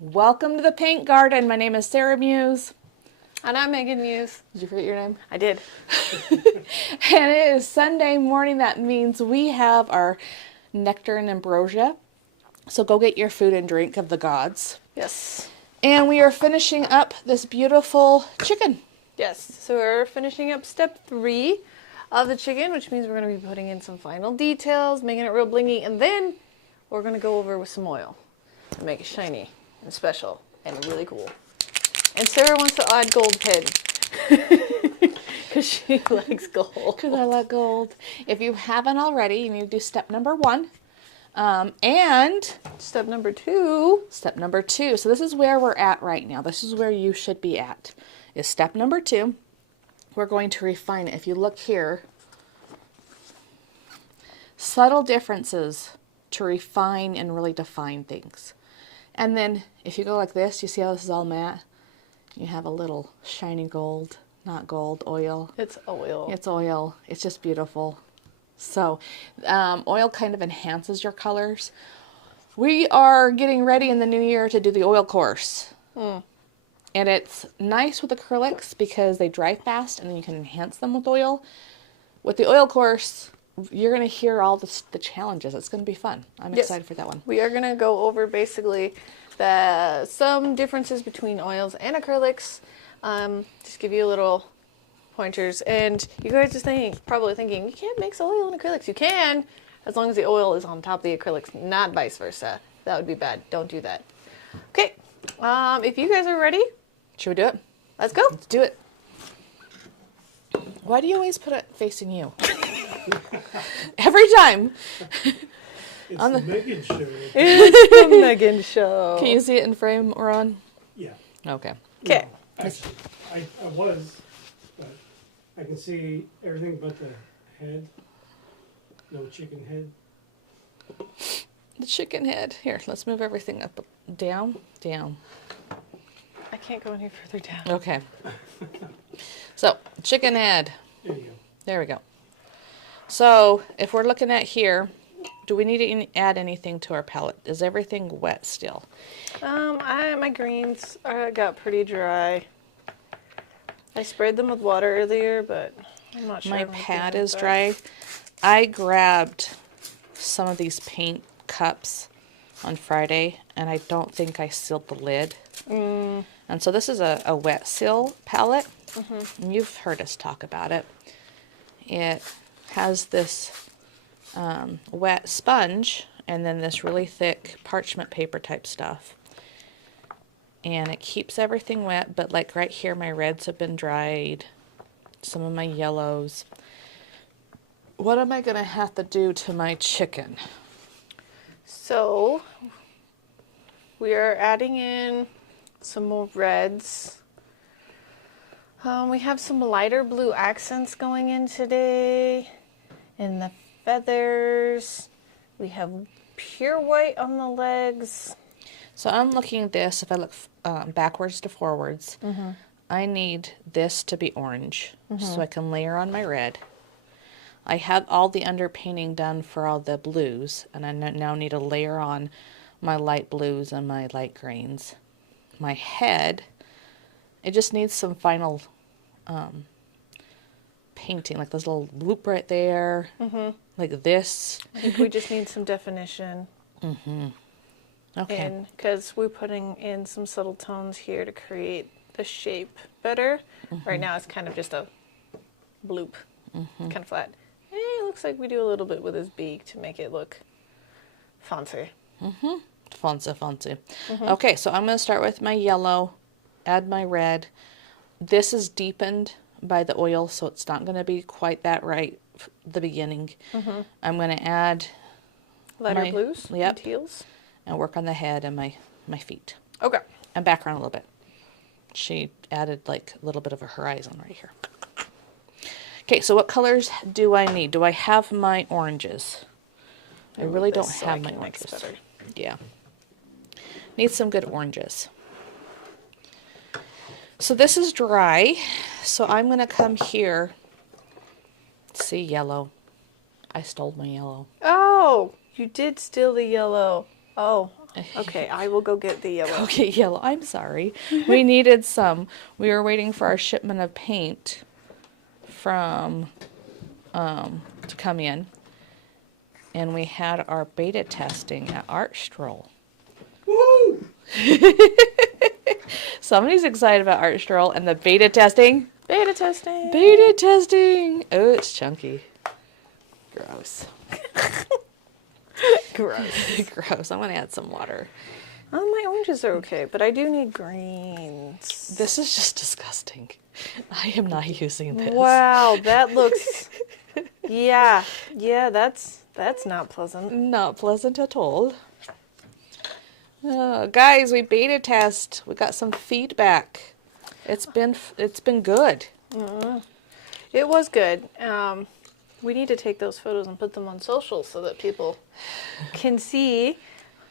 Welcome to the paint garden. My name is Sarah Muse. And I'm Megan Muse. Did you forget your name? I did. And it is Sunday morning. That means we have our nectar and ambrosia. So go get your food and drink of the gods. Yes. And we are finishing up this beautiful chicken. Yes. So we're finishing up step 3 of the chicken, which means we're going to be putting in some final details, making it real blingy, and then we're going to go over with some oil and make it shiny and special and really cool. And Sarah wants to add gold head because she likes gold. Because I like gold. If you haven't already, you need to do step number 1. And Step number 2. step number 2. So this is where we're at right now. This is where you should be at. Is step number 2. We're going to refine it. If you look here, subtle differences to refine and really define things. And then if you go like this, you see how this is all matte? You have a little shiny gold, not gold, oil. It's oil. It's oil. It's just beautiful. So oil kind of enhances your colors. We are getting ready in the new year to do the oil course. And it's nice with acrylics because they dry fast and then you can enhance them with oil. With the oil course, you're going to hear all the challenges. It's going to be fun. I'm excited for that one. We are going to go over basically some differences between oils and acrylics. Just give you a little pointers. And you guys are probably thinking, you can't mix oil and acrylics. You can, as long as the oil is on top of the acrylics, not vice versa. That would be bad. Don't do that. Okay. If you guys are ready, Should we do it? let's go. Let's do it. Why do you always put it facing you? Every time. It's the Megan show. It's the Megan show. Can you see it in frame, Ron? Yeah. Okay. Okay. No, actually, I was, but I can see everything but the head. No chicken head. The chicken head. Here, let's move everything up, down, down. I can't go any further down. Okay. So, chicken head. There you go. There we go. So, if we're looking at here, do we need to add anything to our palette? Is everything wet still? My greens got pretty dry. I sprayed them with water earlier, but I'm not sure. My I'm happy pad with is that. dry. I grabbed some of these paint cups on Friday, and I don't think I sealed the lid. And so this is a wet seal palette. And you've heard us talk about it. It has this wet sponge and then this really thick parchment paper type stuff. And it keeps everything wet, but like right here my reds have been dried, some of my yellows. What am I going to have to do to my chicken? So we are adding in some more reds. We have some lighter blue accents going in today. In the feathers, we have pure white on the legs. So I'm looking at this, if I look backwards to forwards, I need this to be orange so I can layer on my red. I have all the underpainting done for all the blues, and I now need to layer on my light blues and my light greens. My head, it just needs some final painting, like this little loop right there, like this. I think we just need some definition. Okay. Because we're putting in some subtle tones here to create the shape better. Right now it's kind of just a bloop, kind of flat. It looks like we do a little bit with his beak to make it look fancy. Fancy. Okay, so I'm going to start with my yellow, add my red. This is deepened by the oil, so it's not going to be quite that right at the beginning. I'm going to add Lighter blues yep, and teals. and work on the head and my feet. Okay. And background a little bit. She added like a little bit of a horizon right here. Okay, so what colors do I need? Do I have my oranges? I really don't have my oranges. Yeah. Need some good oranges. So this is dry, so I'm going to come here. See, yellow. I stole my yellow. Oh, you did steal the yellow. Oh, Okay, I will go get the yellow. Okay, yellow. I'm sorry. We needed some. We were waiting for our shipment of paint from to come in, and we had our beta testing at Art Stroll. Woo! Somebody's excited about Art Stroll and the beta testing. Beta testing. Beta testing. Oh, it's chunky. Gross. Gross. Gross. I'm gonna add some water. Oh, my oranges are okay, but I do need greens. This is just disgusting. I am not using this. Wow, that looks. Yeah, that's not pleasant. Not pleasant at all. Guys, we beta test. We got some feedback. It's been good. It was good. We need to take those photos and put them on social so that people can see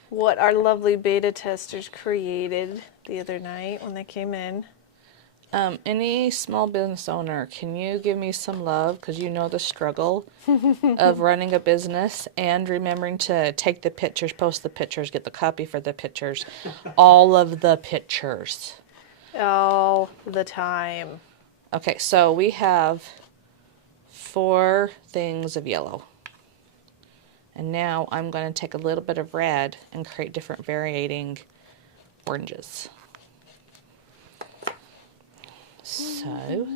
what our lovely beta testers created the other night when they came in. Any small business owner, can you give me some love? Because you know the struggle of running a business and remembering to take the pictures, post the pictures, get the copy for the pictures, all of the pictures. All the time. Okay, so we have 4 things of yellow. And now I'm going to take a little bit of red and create different varying oranges. So,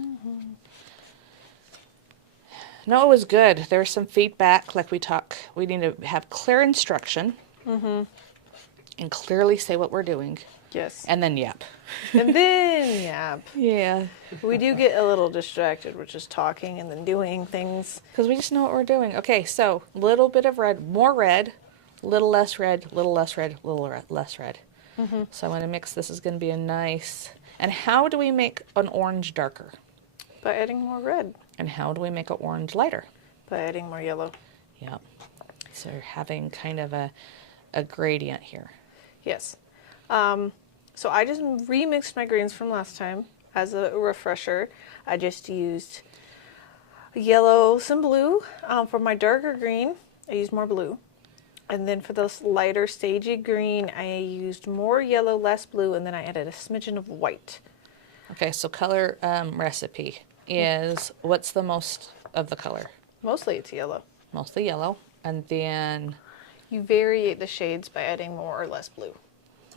no, it was good. There was some feedback, like we need to have clear instruction and clearly say what we're doing. Yes. And then yap. And then, Yeah. we do get a little distracted. We're just talking and then doing things. Because we just know what we're doing. Okay, so little bit of red, more red, little less red, little less red, less red. So I'm going to mix. This is going to be a nice... And how do we make an orange darker? By adding more red. And how do we make an orange lighter? By adding more yellow. Yep. So you're having kind of a gradient here. Yes. So I just remixed my greens from last time as a refresher. I just used yellow, some blue. For my darker green, I used more blue. And then for this lighter stagey green, I used more yellow, less blue, and then I added a smidgen of white. Okay, so color recipe is, what's the most of the color? Mostly it's yellow. Mostly yellow. And then, You variate the shades by adding more or less blue.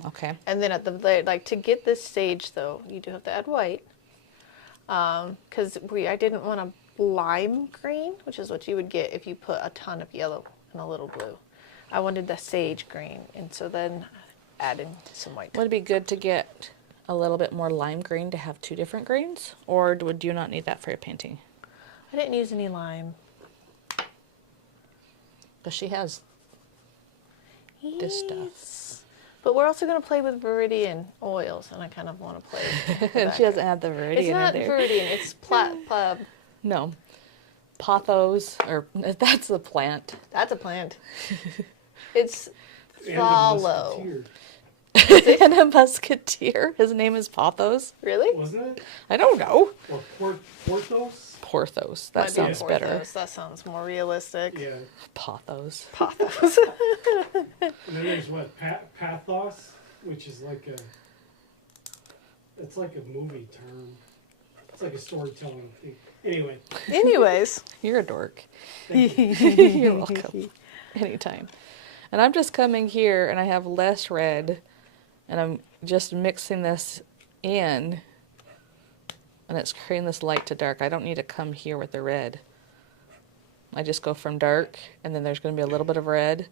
okay. And then at the, like, to get this stage though, you do have to add white. Because I didn't want a lime green, which is what you would get if you put a ton of yellow and a little blue. I wanted the sage green, and so then adding some white. Would it be good to get a little bit more lime green to have 2 different greens? Or would you not need that for your painting? I didn't use any lime. Because she has this stuff. Yes. But we're also going to play with Viridian oils, and I kind of want to play with And that. she doesn't have the viridian It's not in there. Viridian, it's No. Pothos, or that's the plant. that's a plant. It's And the follow. Musketeer, And a musketeer. His name is Pothos. Really? wasn't it? I don't know. Or Porthos? Porthos. Might That be sounds better. Porthos. That sounds more realistic. Yeah. Pothos. Pothos. And then there's what? Pathos, which is like it's like a movie term. It's like a storytelling thing. Anyway, Anyways. You're a dork. thank you. You're welcome. Anytime. And I'm just coming here and I have less red and I'm just mixing this in and it's creating this light to dark. I don't need to come here with the red. I just go from dark and then there's going to be a little bit of red,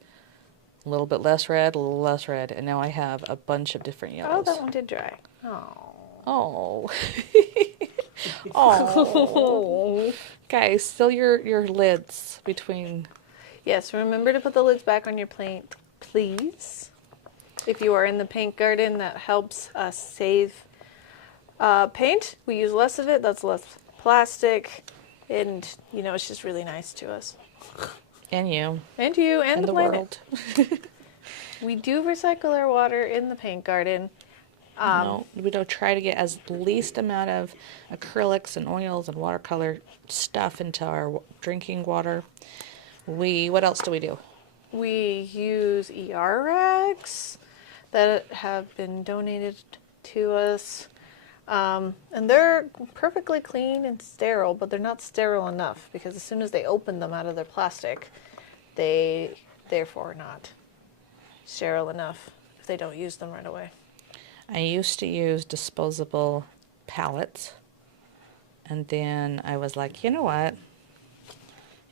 a little bit less red, a little less red, and now I have a bunch of different Oh, yellows. that one did dry. Oh. Oh. Oh. Guys, still your lids between. Yes, remember to put the lids back on your plate, please. If you are in the paint garden, that helps us save paint. We use less of it, that's less plastic, and, you know, it's just really nice to us. And you. And you, and And the the planet. world. We do recycle our water in the paint garden. No, we don't try to get as least amount of acrylics and oils and watercolor stuff into our drinking water. What else do we do? We use ER rags. that have been donated to us. And they're perfectly clean and sterile, but they're not sterile enough because as soon as they open them out of their plastic, they therefore are not sterile enough if they don't use them right away. I used to use disposable pallets, and then I was like, you know what?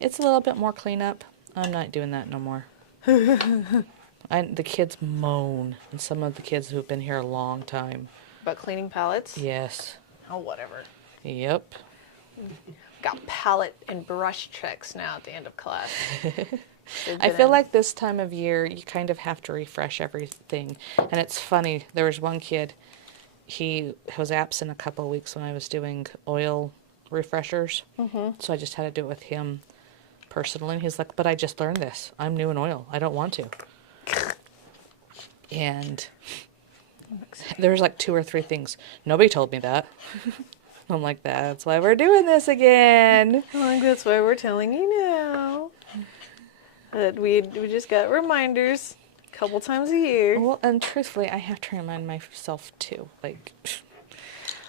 It's a little bit more cleanup. I'm not doing that no more. The kids moan, and some of the kids who've been here a long time. But cleaning pallets? Yes. Oh, whatever. Yep. Got palette and brush checks now at the end of class. I feel like this time of year, you kind of have to refresh everything. And it's funny, there was one kid, he was absent a couple of weeks when I was doing oil refreshers. Mm-hmm. So I just had to do it with him personally. And he's like, but I just learned this. I'm new in oil. I don't want to. And there was like 2 or 3 things. Nobody told me that. I'm like, that's why we're doing this again. I think that's why we're telling you now. That we just got reminders a couple times a year. Well, and truthfully, I have to remind myself too. Like,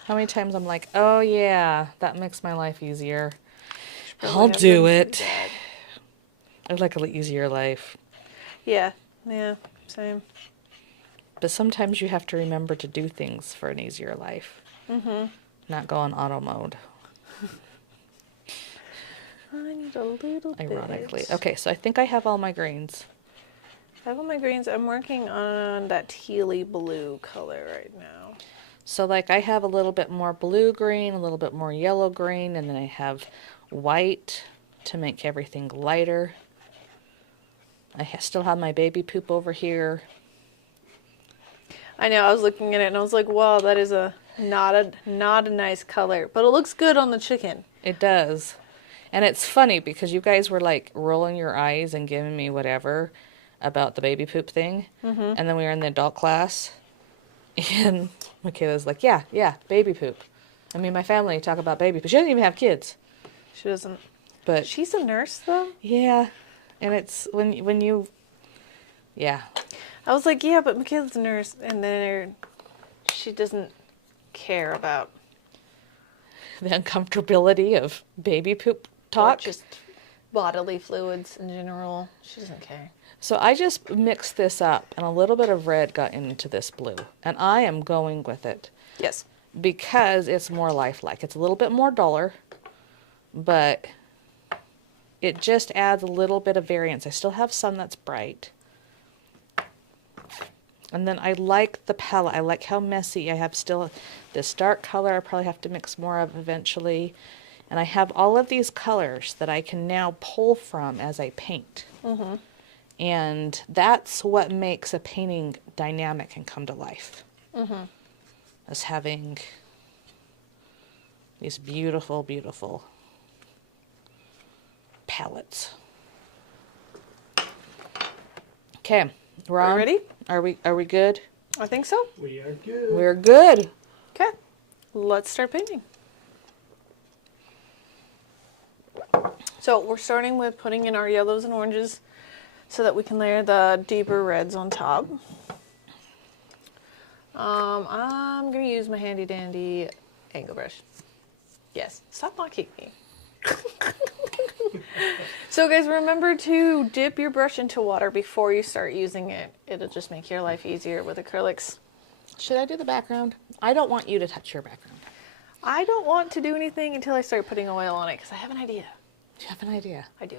how many times I'm like, oh yeah, that makes my life easier. I'll do it. I'd like an easier life. Yeah, same. But sometimes you have to remember to do things for an easier life. Mm-hmm. Not go on auto mode. I need a little Ironically. bit. Okay, so I think I have all my greens. I have all my greens. I'm working on that tealy blue color right now. So like I have a little bit more blue green, a little bit more yellow green, and then I have white to make everything lighter. I still have my baby poop over here. I know, I was looking at it and I was like, wow, that is not a nice color. But it looks good on the chicken. It does. And it's funny because you guys were like rolling your eyes and giving me whatever about the baby poop thing. Mm-hmm. And then we were in the adult class and Michaela's like, yeah, baby poop. I mean, my family talk about baby poop. She doesn't even have kids. She doesn't. But she's a nurse though? Yeah. And it's when you, yeah. I was like, yeah, but Michaela's a nurse. And then she doesn't care about the uncomfortability of baby poop talk. Or just bodily fluids in general. She doesn't care. So I just mixed this up and a little bit of red got into this blue. And I am going with it. Yes. Because it's more lifelike. It's a little bit more duller, but it just adds a little bit of variance. I still have some that's bright. And then I like the palette. I like how messy. I have still this dark color I probably have to mix more of eventually. And I have all of these colors that I can now pull from as I paint. Mm-hmm. And that's what makes a painting dynamic and come to life. Mm-hmm. As having these beautiful, beautiful palettes. Okay, we're on. Ready? Are we good? I think so. We are good. We're good. Okay, let's start painting. So we're starting with putting in our yellows and oranges so that we can layer the deeper reds on top. I'm going to use my handy dandy angle brush. Yes, stop mocking me. So guys, remember to dip your brush into water before you start using it. It'll just make your life easier with acrylics. Should I do the background? I don't want you to touch your background. I don't want to do anything until I start putting oil on it because I have an idea. Do you have an idea? I do.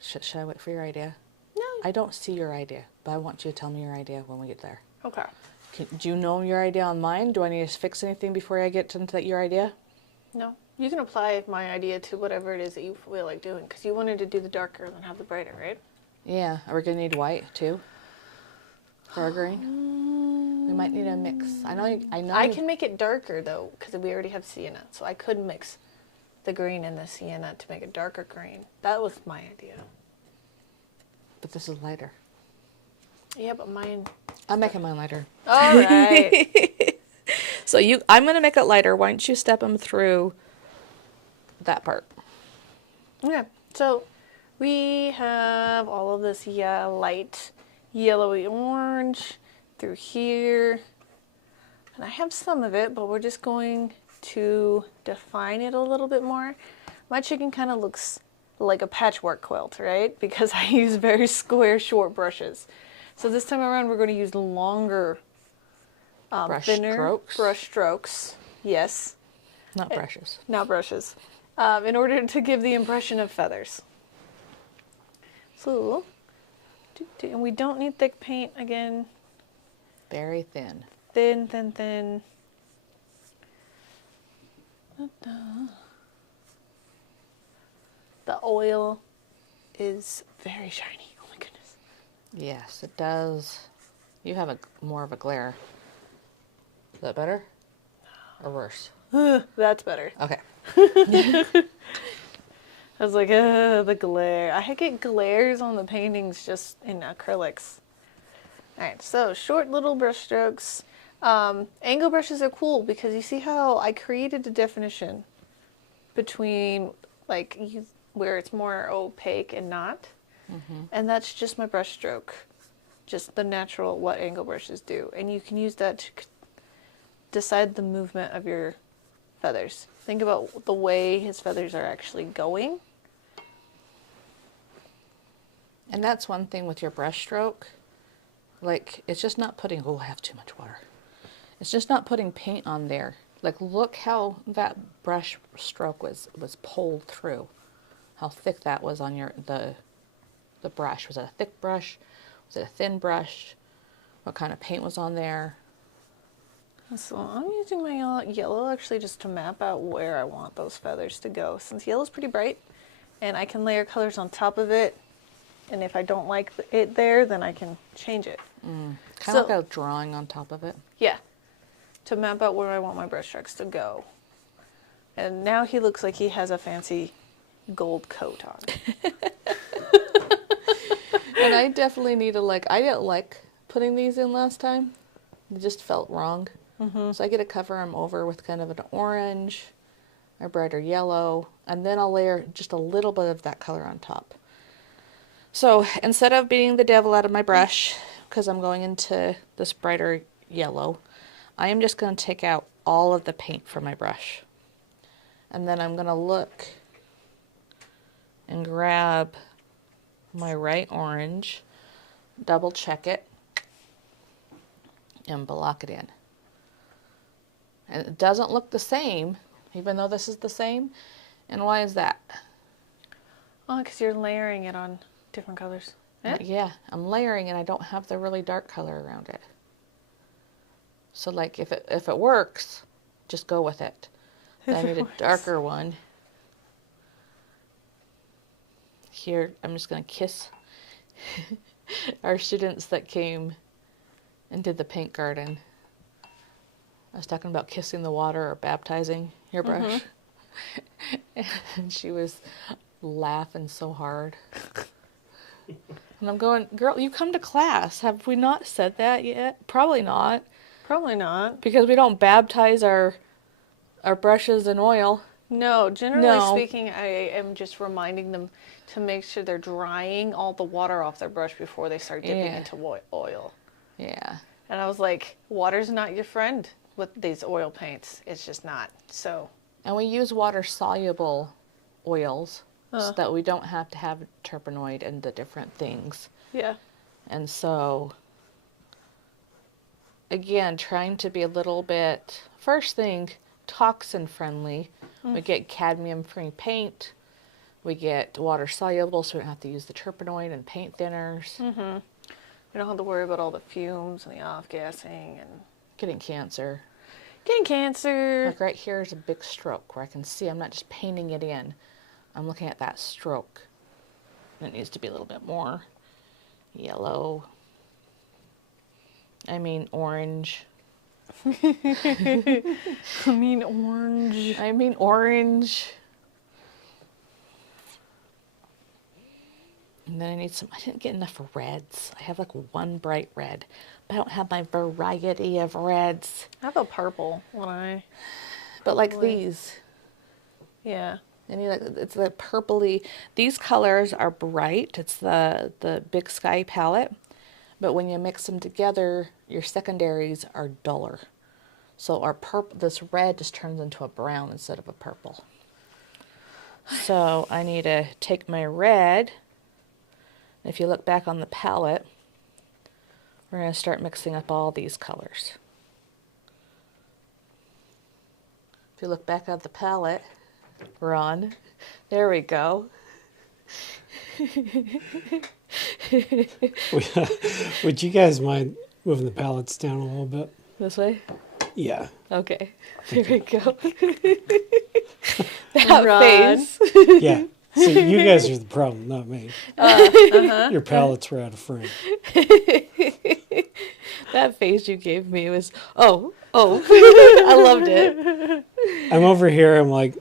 Should I wait for your idea? No. I don't see your idea, but I want you to tell me your idea when we get there. Okay. Do you know your idea on mine? Do I need to fix anything before I get into your idea? No. You can apply my idea to whatever it is that you feel like doing because you wanted to do the darker and have the brighter, right? Yeah. Are we going to need white too? For our green? We might need a mix. I know. I can make it darker though because we already have sienna, so I could mix the green and the sienna to make a darker green. That was my idea. But this is lighter. Yeah, but mine... I'm making mine lighter. All right. So I'm going to make it lighter. Why don't you step them through that part? Okay. So we have all of this light yellowy orange through here. And I have some of it, but we're just going to define it a little bit more. My chicken kind of looks like a patchwork quilt, right? Because I use very square, short brushes. So this time around, we're going to use longer, thinner strokes? brush strokes. Yes. Not brushes. Not brushes. In order to give the impression of feathers. So, and we don't need thick paint again. Very thin. Thin, thin, thin. The oil is very shiny. Oh my goodness. Yes, it does. You have a more of a glare. Is that better? Or worse? That's better. Okay. I was like, the glare. I get glares on the paintings just in acrylics. Alright, so short little brush strokes. Angle brushes are cool because you see how I created a definition between like where it's more opaque and not. And that's just my brush stroke. Just the natural what angle brushes do. And you can use that to decide the movement of your feathers. Think about the way his feathers are actually going. And that's one thing with your brush stroke. Like, it's just not putting, oh, I have too much water. It's just not putting paint on there. Like, look how that brush stroke was pulled through. How thick that was on the brush. Was it a thick brush? Was it a thin brush? What kind of paint was on there? So I'm using my yellow actually just to map out where I want those feathers to go. Since yellow's pretty bright, and I can layer colors on top of it. And if I don't like it there, then I can change it. Kind of like a drawing on top of it. Yeah. To map out where I want my brush strokes to go. And now he looks like he has a fancy gold coat on. And I definitely need to I didn't like putting these in last time. It just felt wrong. So I get to cover them over with kind of an orange, a brighter yellow, and then I'll layer just a little bit of that color on top. So instead of beating the devil out of my brush, because I'm going into this brighter yellow, I am just going to take out all of the paint from my brush. And then I'm going to look and grab my right orange, double check it, and block it in. And it doesn't look the same, even though this is the same. And why is that? Oh, because you're layering it on different colors. Yeah, I'm layering and I don't have the really dark color around it. So like if it works, just go with it. Then I need a darker one. Here, I'm just going to kiss our students that came and did the paint garden. I was talking about kissing the water or baptizing your brush. And she was laughing so hard. And I'm going, girl, you come to class. Have we not said that yet? Probably not. Probably not. Because we don't baptize our brushes in oil. No, generally speaking, I am just reminding them to make sure they're drying all the water off their brush before they start dipping into oil. Yeah. And I was like, water's not your friend with these oil paints. It's just not. So. And we use water-soluble oils so that we don't have to have terpenoid and the different things. Yeah. And so, again, trying to be a little bit, first thing, toxin-friendly. We get cadmium-free paint. We get water-soluble, so we don't have to use the terpenoid and paint thinners. We don't have to worry about all the fumes and the off-gassing and getting cancer. Getting cancer. Like right here is a big stroke where I can see I'm not just painting it in. I'm looking at that stroke. And it needs to be a little bit more yellow. I mean orange. I mean orange. I mean orange. And then I need some, I didn't get enough reds. I have like one bright red, but I don't have my variety of reds. I have a purple one. But like these. Yeah. And you like, it's the purpley. These colors are bright. It's the Big Sky palette. But when you mix them together, your secondaries are duller. So our this red just turns into a brown instead of a purple. So I need to take my red. If you look back on the palette, we're going to start mixing up all these colors. If you look back at the palette, Ron, there we go. Would you guys mind moving the palettes down a little bit? This way? Yeah. Okay. There we go. That Ron. face. Yeah. So you guys are the problem, not me. Your palettes were out of frame. That face you gave me was, oh. I loved it. I'm over here, I'm like,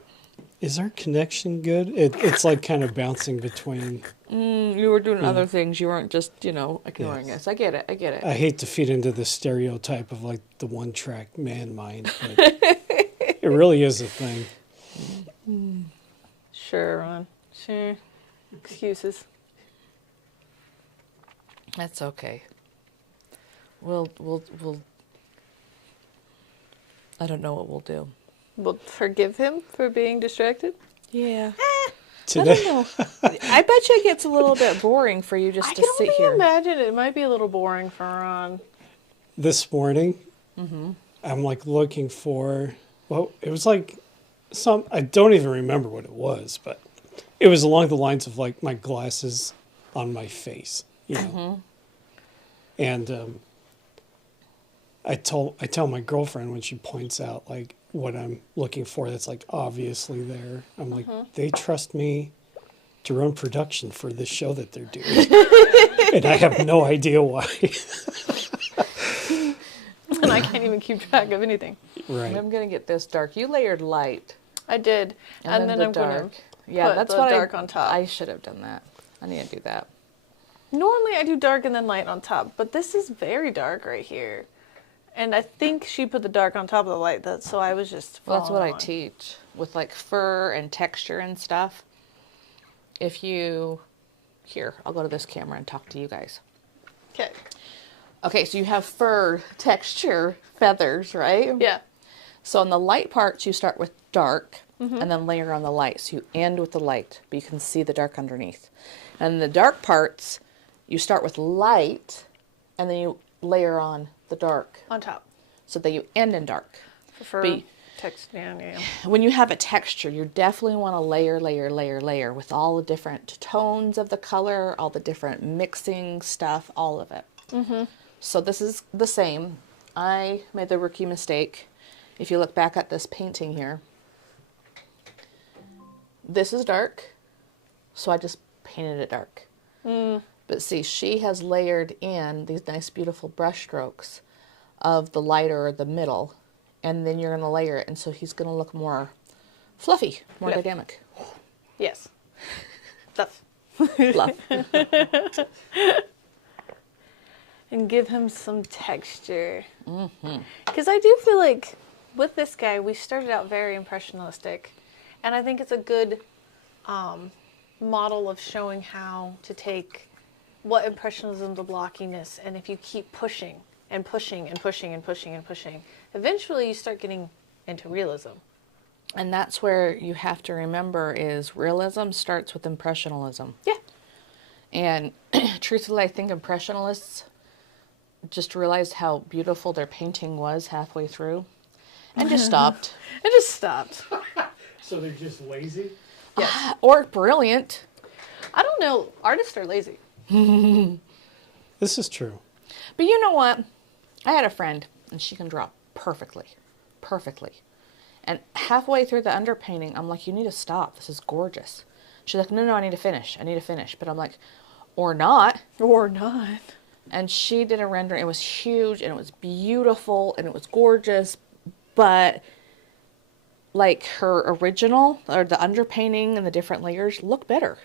is our connection good? It's like kind of bouncing between. You were doing other things. You weren't just, ignoring Yes. us. I get it. I hate to feed into the stereotype of like the one-track man mind, but it really is a thing. Sure, Ron. Sure. Excuses. That's okay. We'll I don't know what we'll do. We'll forgive him for being distracted. Yeah. I Today, don't know. I bet you it gets a little bit boring for you just I to can sit only here. imagine it might be a little boring for Ron. this morning, I'm like looking for, well, it was like I don't even remember what it was, but it was along the lines of like my glasses on my face, you know. And I tell my girlfriend when she points out like what I'm looking for that's like obviously there. I'm like, they trust me to run production for this show that they're doing. And I have no idea why. And I can't even keep track of anything. Right. I'm gonna get this dark. You layered light. I did. And then the I'm going dark. to Yeah, put that's the what dark on top. I should have done that. I need to do that. Normally I do dark and then light on top, but this is very dark right here. And I think she put the dark on top of the light, so I was just Well, that's what I following. teach with like fur and texture and stuff. If you, here, I'll go to this camera and talk to you guys. Okay. Okay, so you have fur, texture, feathers, right? Yeah. So on the light parts, you start with dark and then layer on the light. So you end with the light, but you can see the dark underneath. And the dark parts, you start with light and then you layer on the dark On top. so that you end in dark. For Be- text, yeah. When you have a texture, you definitely want to layer with all the different tones of the color, all the different mixing stuff, all of it. So this is the same. I made the rookie mistake. If you look back at this painting here, this is dark, so I just painted it dark. But see, she has layered in these nice, beautiful brush strokes of the lighter or the middle, and then you're going to layer it, and so he's going to look more fluffy, more Yeah. dynamic. Yes. Stuff. Fluff. And give him some texture. Because I do feel like with this guy, we started out very impressionistic. And I think it's a good model of showing how to take what impressionism, the blockiness, and if you keep pushing and pushing and pushing and pushing and pushing, eventually you start getting into realism. And that's where you have to remember is realism starts with impressionism. Yeah. And truthfully, I think impressionists just realized how beautiful their painting was halfway through and just stopped. It just stopped. So they're just lazy? Or brilliant. I don't know. Artists are lazy. This is true. But you know what? I had a friend, and she can draw perfectly. Perfectly. And halfway through the underpainting, I'm like, you need to stop. This is gorgeous. She's like, no, I need to finish. I need to finish. But I'm like, or not. Or not. And she did a rendering. It was huge, and it was beautiful, and it was gorgeous. But like her original, or the underpainting and the different layers, look better.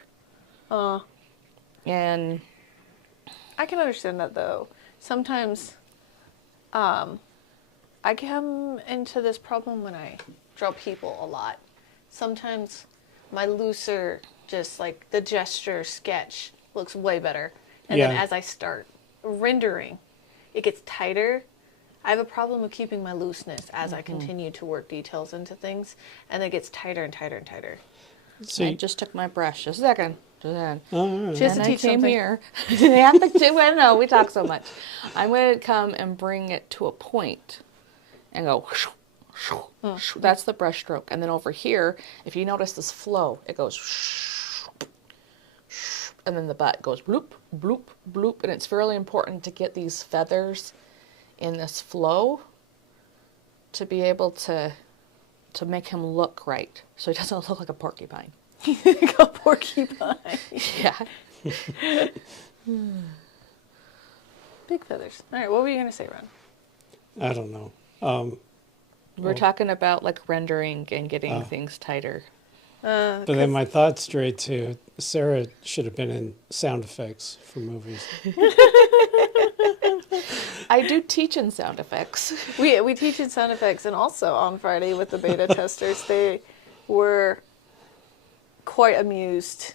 And I can understand that though. Sometimes I come into this problem when I draw people a lot. Sometimes my looser, just like the gesture sketch looks way better. And then Yeah. as I start rendering, it gets tighter. I have a problem with keeping my looseness as I continue to work details into things, and it gets tighter and tighter and tighter. So I just took my brush. Just a second. Just a second. She has And to I teach came something. here. They have to do it. No, we talk so much. I'm going to come and bring it to a point and go. That's the brush stroke. And then over here, if you notice this flow, it goes. And then the butt goes bloop, bloop, bloop. And it's fairly important to get these feathers in this flow to be able to make him look right. So he doesn't look like a porcupine. Go porcupine. Yeah. Big feathers. All right, what were you going to say, Ron? I don't know. We're talking about like rendering and getting things tighter. But then my thought straight to Sarah should have been in sound effects for movies. I do teach in sound effects. We teach in sound effects, and also on Friday with the beta testers, they were quite amused.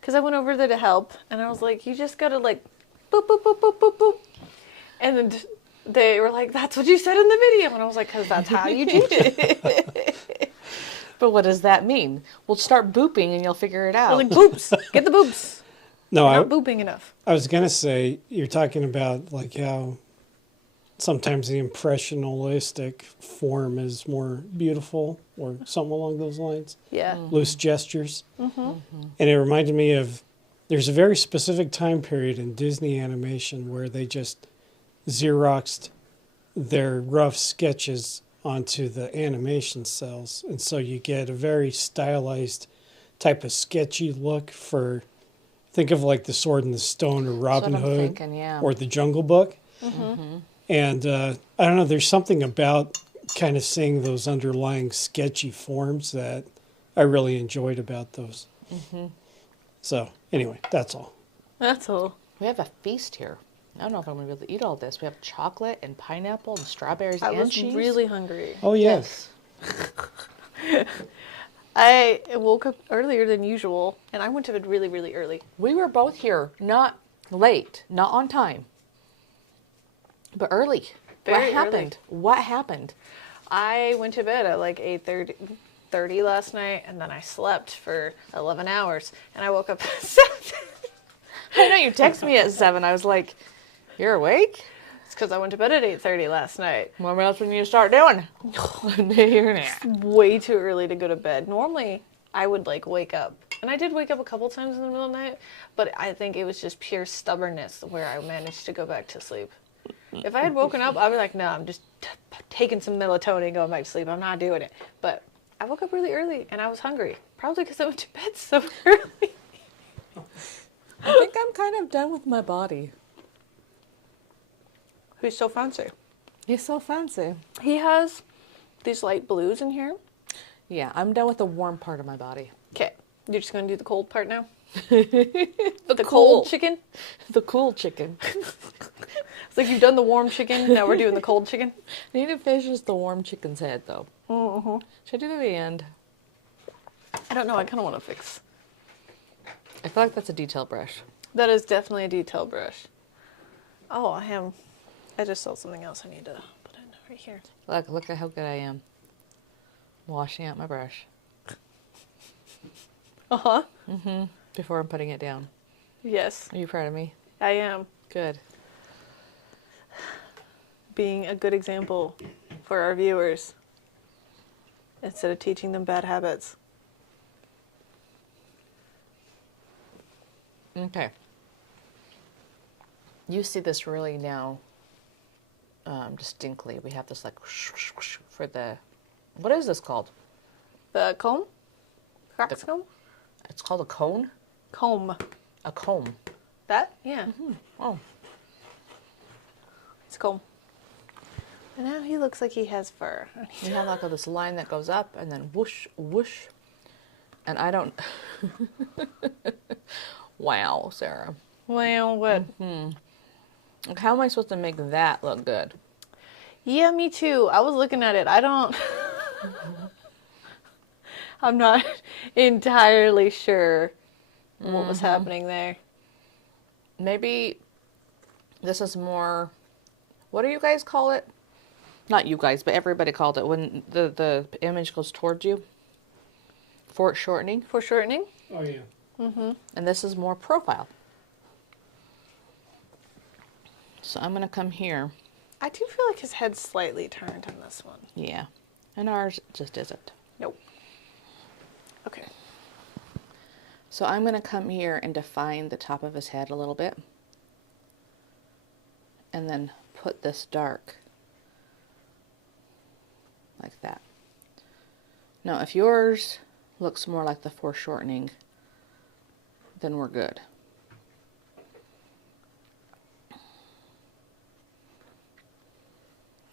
Because I went over there to help, and I was like, you just gotta like, boop, boop, boop, boop, boop, boop. And they were like, that's what you said in the video. And I was like, because that's how you teach it. But what does that mean? We'll start booping and you'll figure it I out. was like, boops, get the boops. No, Not booping enough. I was going to say, you're talking about like how sometimes the impressionistic form is more beautiful or something along those lines. Yeah. Loose gestures. And it reminded me of, there's a very specific time period in Disney animation where they just Xeroxed their rough sketches onto the animation cells. And so you get a very stylized type of sketchy look for, think of like The Sword and the Stone or Robin what I'm Hood thinking, yeah. or The Jungle Book. And I don't know, there's something about kind of seeing those underlying sketchy forms that I really enjoyed about those. So anyway, that's all. That's all. We have a feast here. I don't know if I'm going to be able to eat all this. We have chocolate and pineapple and strawberries I and was cheese. really hungry. Oh, yes. I woke up earlier than usual, and I went to bed really, really early. We were both here, not late, not on time, but early. Very what happened? What happened? I went to bed at like 8:30 last night, and then I slept for 11 hours, and I woke up at 7. I know you texted me at 7. I was like, you're awake? It's because I went to bed at 8:30 last night. What else we need to start doing? Way too early to go to bed. Normally, I would like wake up. And I did wake up a couple times in the middle of the night, but I think it was just pure stubbornness where I managed to go back to sleep. If I had woken up, I'd be like, no, I'm just taking some melatonin and going back to sleep. I'm not doing it. But I woke up really early and I was hungry. Probably because I went to bed so early. I think I'm kind of done with my body. Who's so fancy? He's so fancy. He has these light blues in here. Yeah, I'm done with the warm part of my body. Okay, you're just going to do the cold part now? The Cold chicken? The cool chicken. It's like you've done the warm chicken, now we're doing the cold chicken. I need to finish just the warm chicken's head, though. Should I do it at the end? I don't know, I kind of want to fix. I feel like that's a detail brush. That is definitely a detail brush. Oh, I just saw something else I need to put in right here. Look at how good I am. Washing out my brush. Uh-huh. Before I'm putting it down. Yes, Are you proud of me? I am. Good. Being a good example for our viewers instead of teaching them bad habits. Okay. You see this really now distinctly. We have this like for the, what is this called? The comb? Crocs comb? It's called a cone? Comb. A comb. That? Yeah. Oh. It's comb. And now he looks like he has fur. You have like this line that goes up and then whoosh, whoosh. And I don't... Wow, Sarah. Well, what? How am I supposed to make that look good? Yeah, me too. I was looking at it. I don't... I'm not entirely sure what was happening there. Maybe This is more, what do you guys call it? Not you guys, but everybody called it when the image goes towards you. Foreshortening. Foreshortening? Oh, yeah. And this is more profile. So I'm going to come here. I do feel like his head's slightly turned on this one. Yeah. And ours just isn't. Nope. Okay. So I'm going to come here and define the top of his head a little bit. And then put this dark. Like that. Now, if yours looks more like the foreshortening, then we're good.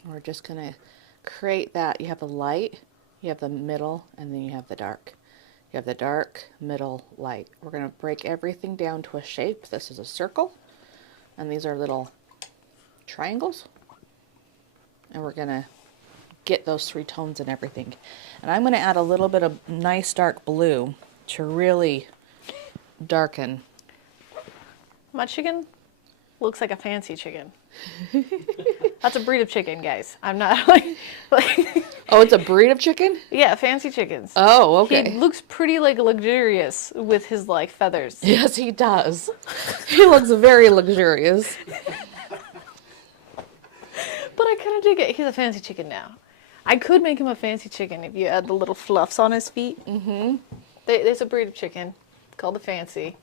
We're just going to create that. You have the light, you have the middle, and then you have the dark. You have the dark, middle, light. We're going to break everything down to a shape. This is a circle, and these are little triangles. And we're going to get those 3 tones and everything. And I'm going to add a little bit of nice dark blue to really darken. My chicken looks like a fancy chicken. That's a breed of chicken, guys. I'm not like Oh, it's a breed of chicken? yeah, fancy chickens. Oh, okay. He looks pretty like luxurious with his like feathers. Yes, he does. He looks very luxurious. But I kind of dig it. He's a fancy chicken now. I could make him a fancy chicken if you add the little fluffs on his feet. Mm-hmm. There's a breed of chicken called the fancy.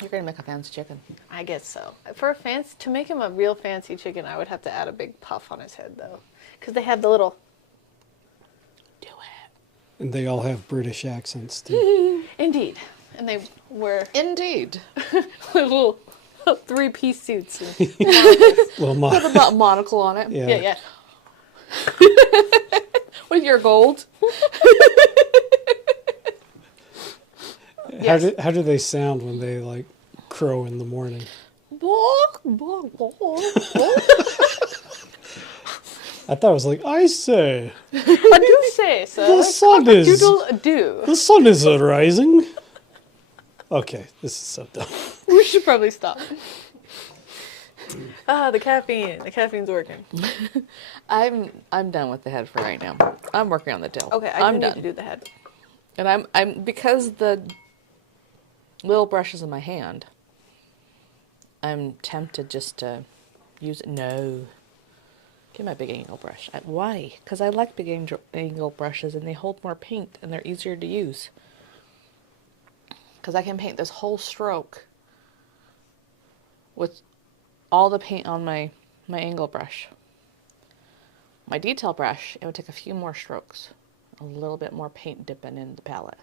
You're going to make a fancy chicken. I guess so. For a fancy, to make him a real fancy chicken, I would have to add a big puff on his head, though. Because they have the little... Do it. And they all have British accents, too. Indeed. And they wear Indeed. little 3-piece suits. And Little With a monocle on it. Yeah. yeah. With your gold. How, Yes. how do they sound when they, like, crow in the morning? Bonk, bonk, bonk, bonk. I thought it was like, I say, I do say so. the sun is... Doodle-do. The sun is rising. Okay, this is so dumb. We should probably stop. The caffeine. The caffeine's working. I'm done with the head for right now. I'm working on the tail. Okay, I I'm do done. need to do the head. And I'm because the little brush is in my hand, I'm tempted just to use it. No. Get my big angle brush. Why? Because I like big angle brushes and they hold more paint and they're easier to use. Because I can paint this whole stroke with all the paint on my angle brush. My detail brush, it would take a few more strokes. A little bit more paint dipping in the palette.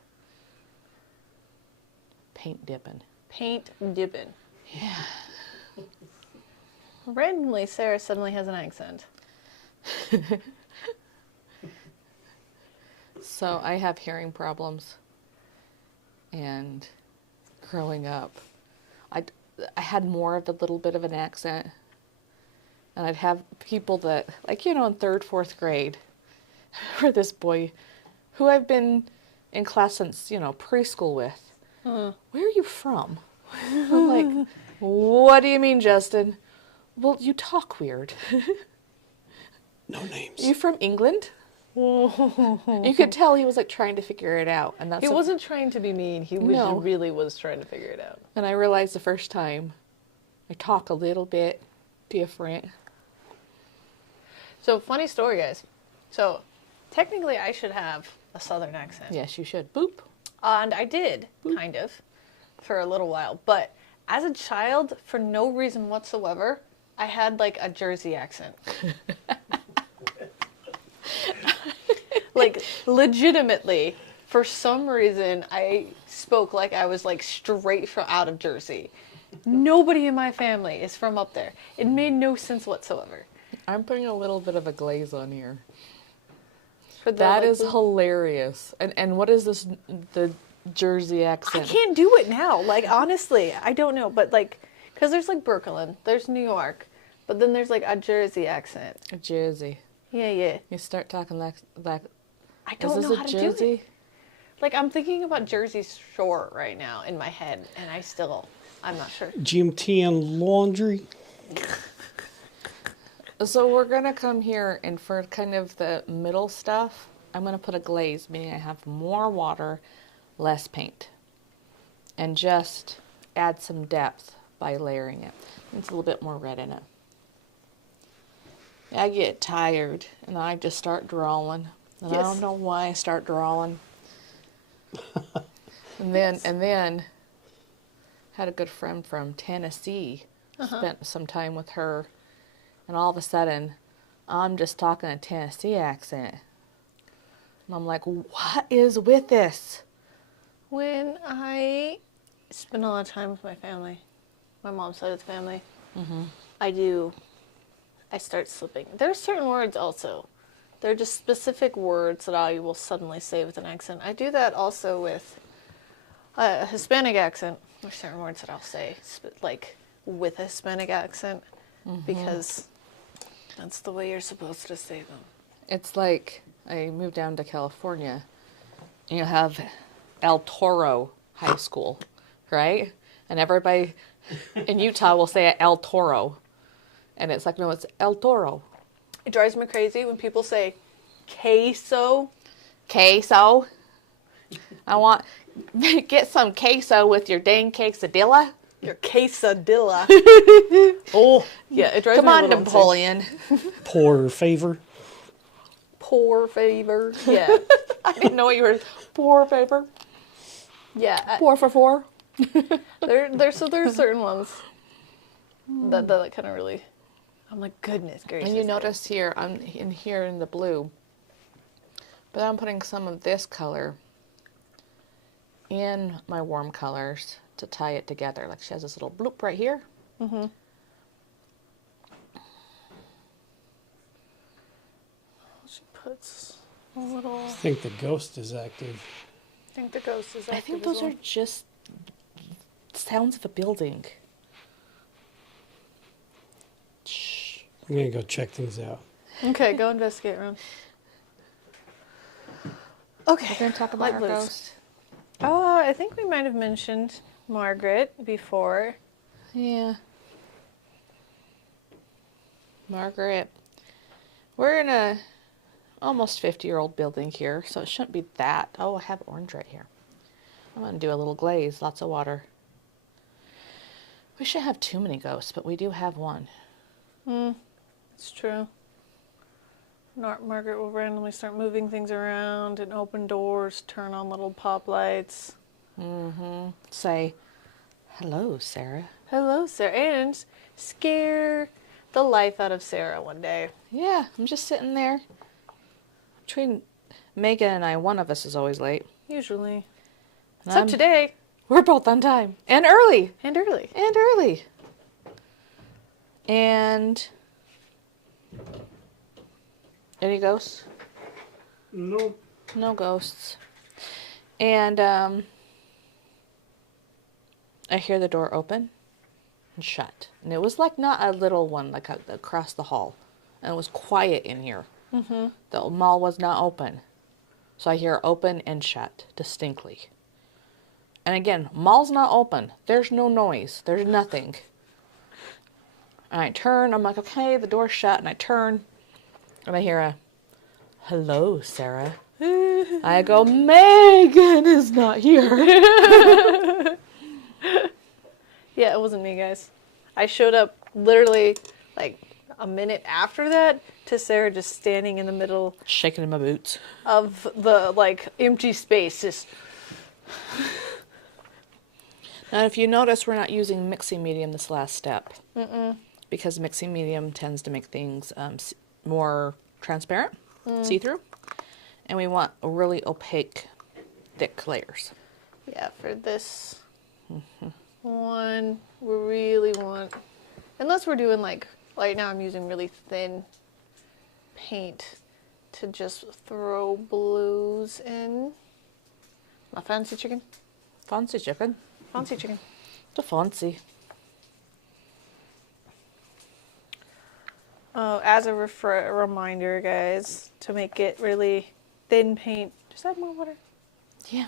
Paint dipping. Paint dipping. Yeah. Randomly, Sarah suddenly has an accent. So I have hearing problems. And growing up, I had more of a little bit of an accent. And I'd have people that, like, in 3rd, 4th grade, or this boy who I've been in class since, preschool with. Where are you from? I'm like, what do you mean, Justin? Well, you talk weird. No names. You from England? You could tell he was like trying to figure it out, and that's He wasn't trying to be mean. He was No. really was trying to figure it out. And I realized the first time I talk a little bit different. So, funny story, guys. So, technically, I should have a southern accent. Yes, you should. Boop. And I did, kind of, for a little while. But as a child, for no reason whatsoever, I had like a Jersey accent. Like, legitimately, for some reason, I spoke like I was like straight from out of Jersey. Nobody in my family is from up there. It made no sense whatsoever. I'm putting a little bit of a glaze on here. For the, That like, is hilarious. And what is this, the Jersey I accent? can't do it now. Like, honestly, I don't know. But, like, because there's, like, Brooklyn. There's New York. But then there's, like, a Jersey accent. Jersey. Yeah. You start talking like I is don't this know a how to do Jersey? it. Like, I'm thinking about Jersey Shore right now in my head. And I'm not sure. GMT and laundry. So we're going to come here, and for kind of the middle stuff, I'm going to put a glaze, meaning I have more water, less paint. And just add some depth by layering it. It's a little bit more red in it. I get tired, and I just start drawing. And I don't know why I start drawing. and then had a good friend from Tennessee. Spent some time with her, and all of a sudden, I'm just talking a Tennessee accent. And I'm like, what is with this? When I spend a lot of time with my family, my mom's side of the family, I start slipping. There are certain words also. They're just specific words that I will suddenly say with an accent. I do that also with a Hispanic accent. There's certain words that I'll say, like, with a Hispanic accent, because that's the way you're supposed to say them. It's like I moved down to California. You have El Toro High School, right? And everybody in Utah will say El Toro. And it's like, no, it's El Toro. It drives me crazy when people say queso. Queso. I want, get some queso with your dang quesadilla. Your quesadilla. Oh. Yeah, it drives Come me a on, little Napoleon. Poor favor. Poor favor. Yeah. I didn't know you were poor favor. Yeah. Poor for four. There's certain ones that kind of really, I'm like, goodness gracious. And you notice here, I'm in the blue, but I'm putting some of this color in my warm colors to tie it together. Like she has this little bloop right here. She puts a little. I think the ghost is active. I think the ghost is active. I think those are just sounds of a building. Shh. I'm going to go check things out. Okay, go investigate, Ron. Okay. We're going to talk about Light our blues. ghost. Oh, I think we might have mentioned Margaret before. Yeah. Margaret. We're in a almost 50-year-old building here, so it shouldn't be that. Oh, I have orange right here. I'm going to do a little glaze, lots of water. We shouldn't have too many ghosts, but we do have one. It's true. Margaret will randomly start moving things around and open doors, turn on little pop lights. Say, hello, Sarah. Hello, Sarah. And scare the life out of Sarah one day. Yeah, I'm just sitting there. Between Megan and I, one of us is always late. Usually. And Except today. We're both on time. And early. And early. And early. And... Any ghosts? No. No ghosts. And I hear the door open and shut. And it was like not a little one, like across the hall. And it was quiet in here. The mall was not open. So I hear open and shut distinctly. And again, mall's not open. There's no noise. There's nothing. And I turn. I'm like, okay, the door's shut. And I turn. And I hear a, hello, Sarah. I go, Megan is not here. Yeah, it wasn't me, guys. I showed up literally like a minute after that to Sarah just standing in the middle Shaking in my boots. of the like empty space. Just Now, if you notice, we're not using mixing medium this last step. Because mixing medium tends to make things more transparent, see-through. And we want really opaque, thick layers. yeah, for this one, we really want, unless we're doing like right now I'm using really thin paint to just throw blues in. My fancy chicken. Fancy chicken. Fancy chicken. The fancy. Oh, as a reminder, guys, to make it really thin paint, just add more water. Yeah.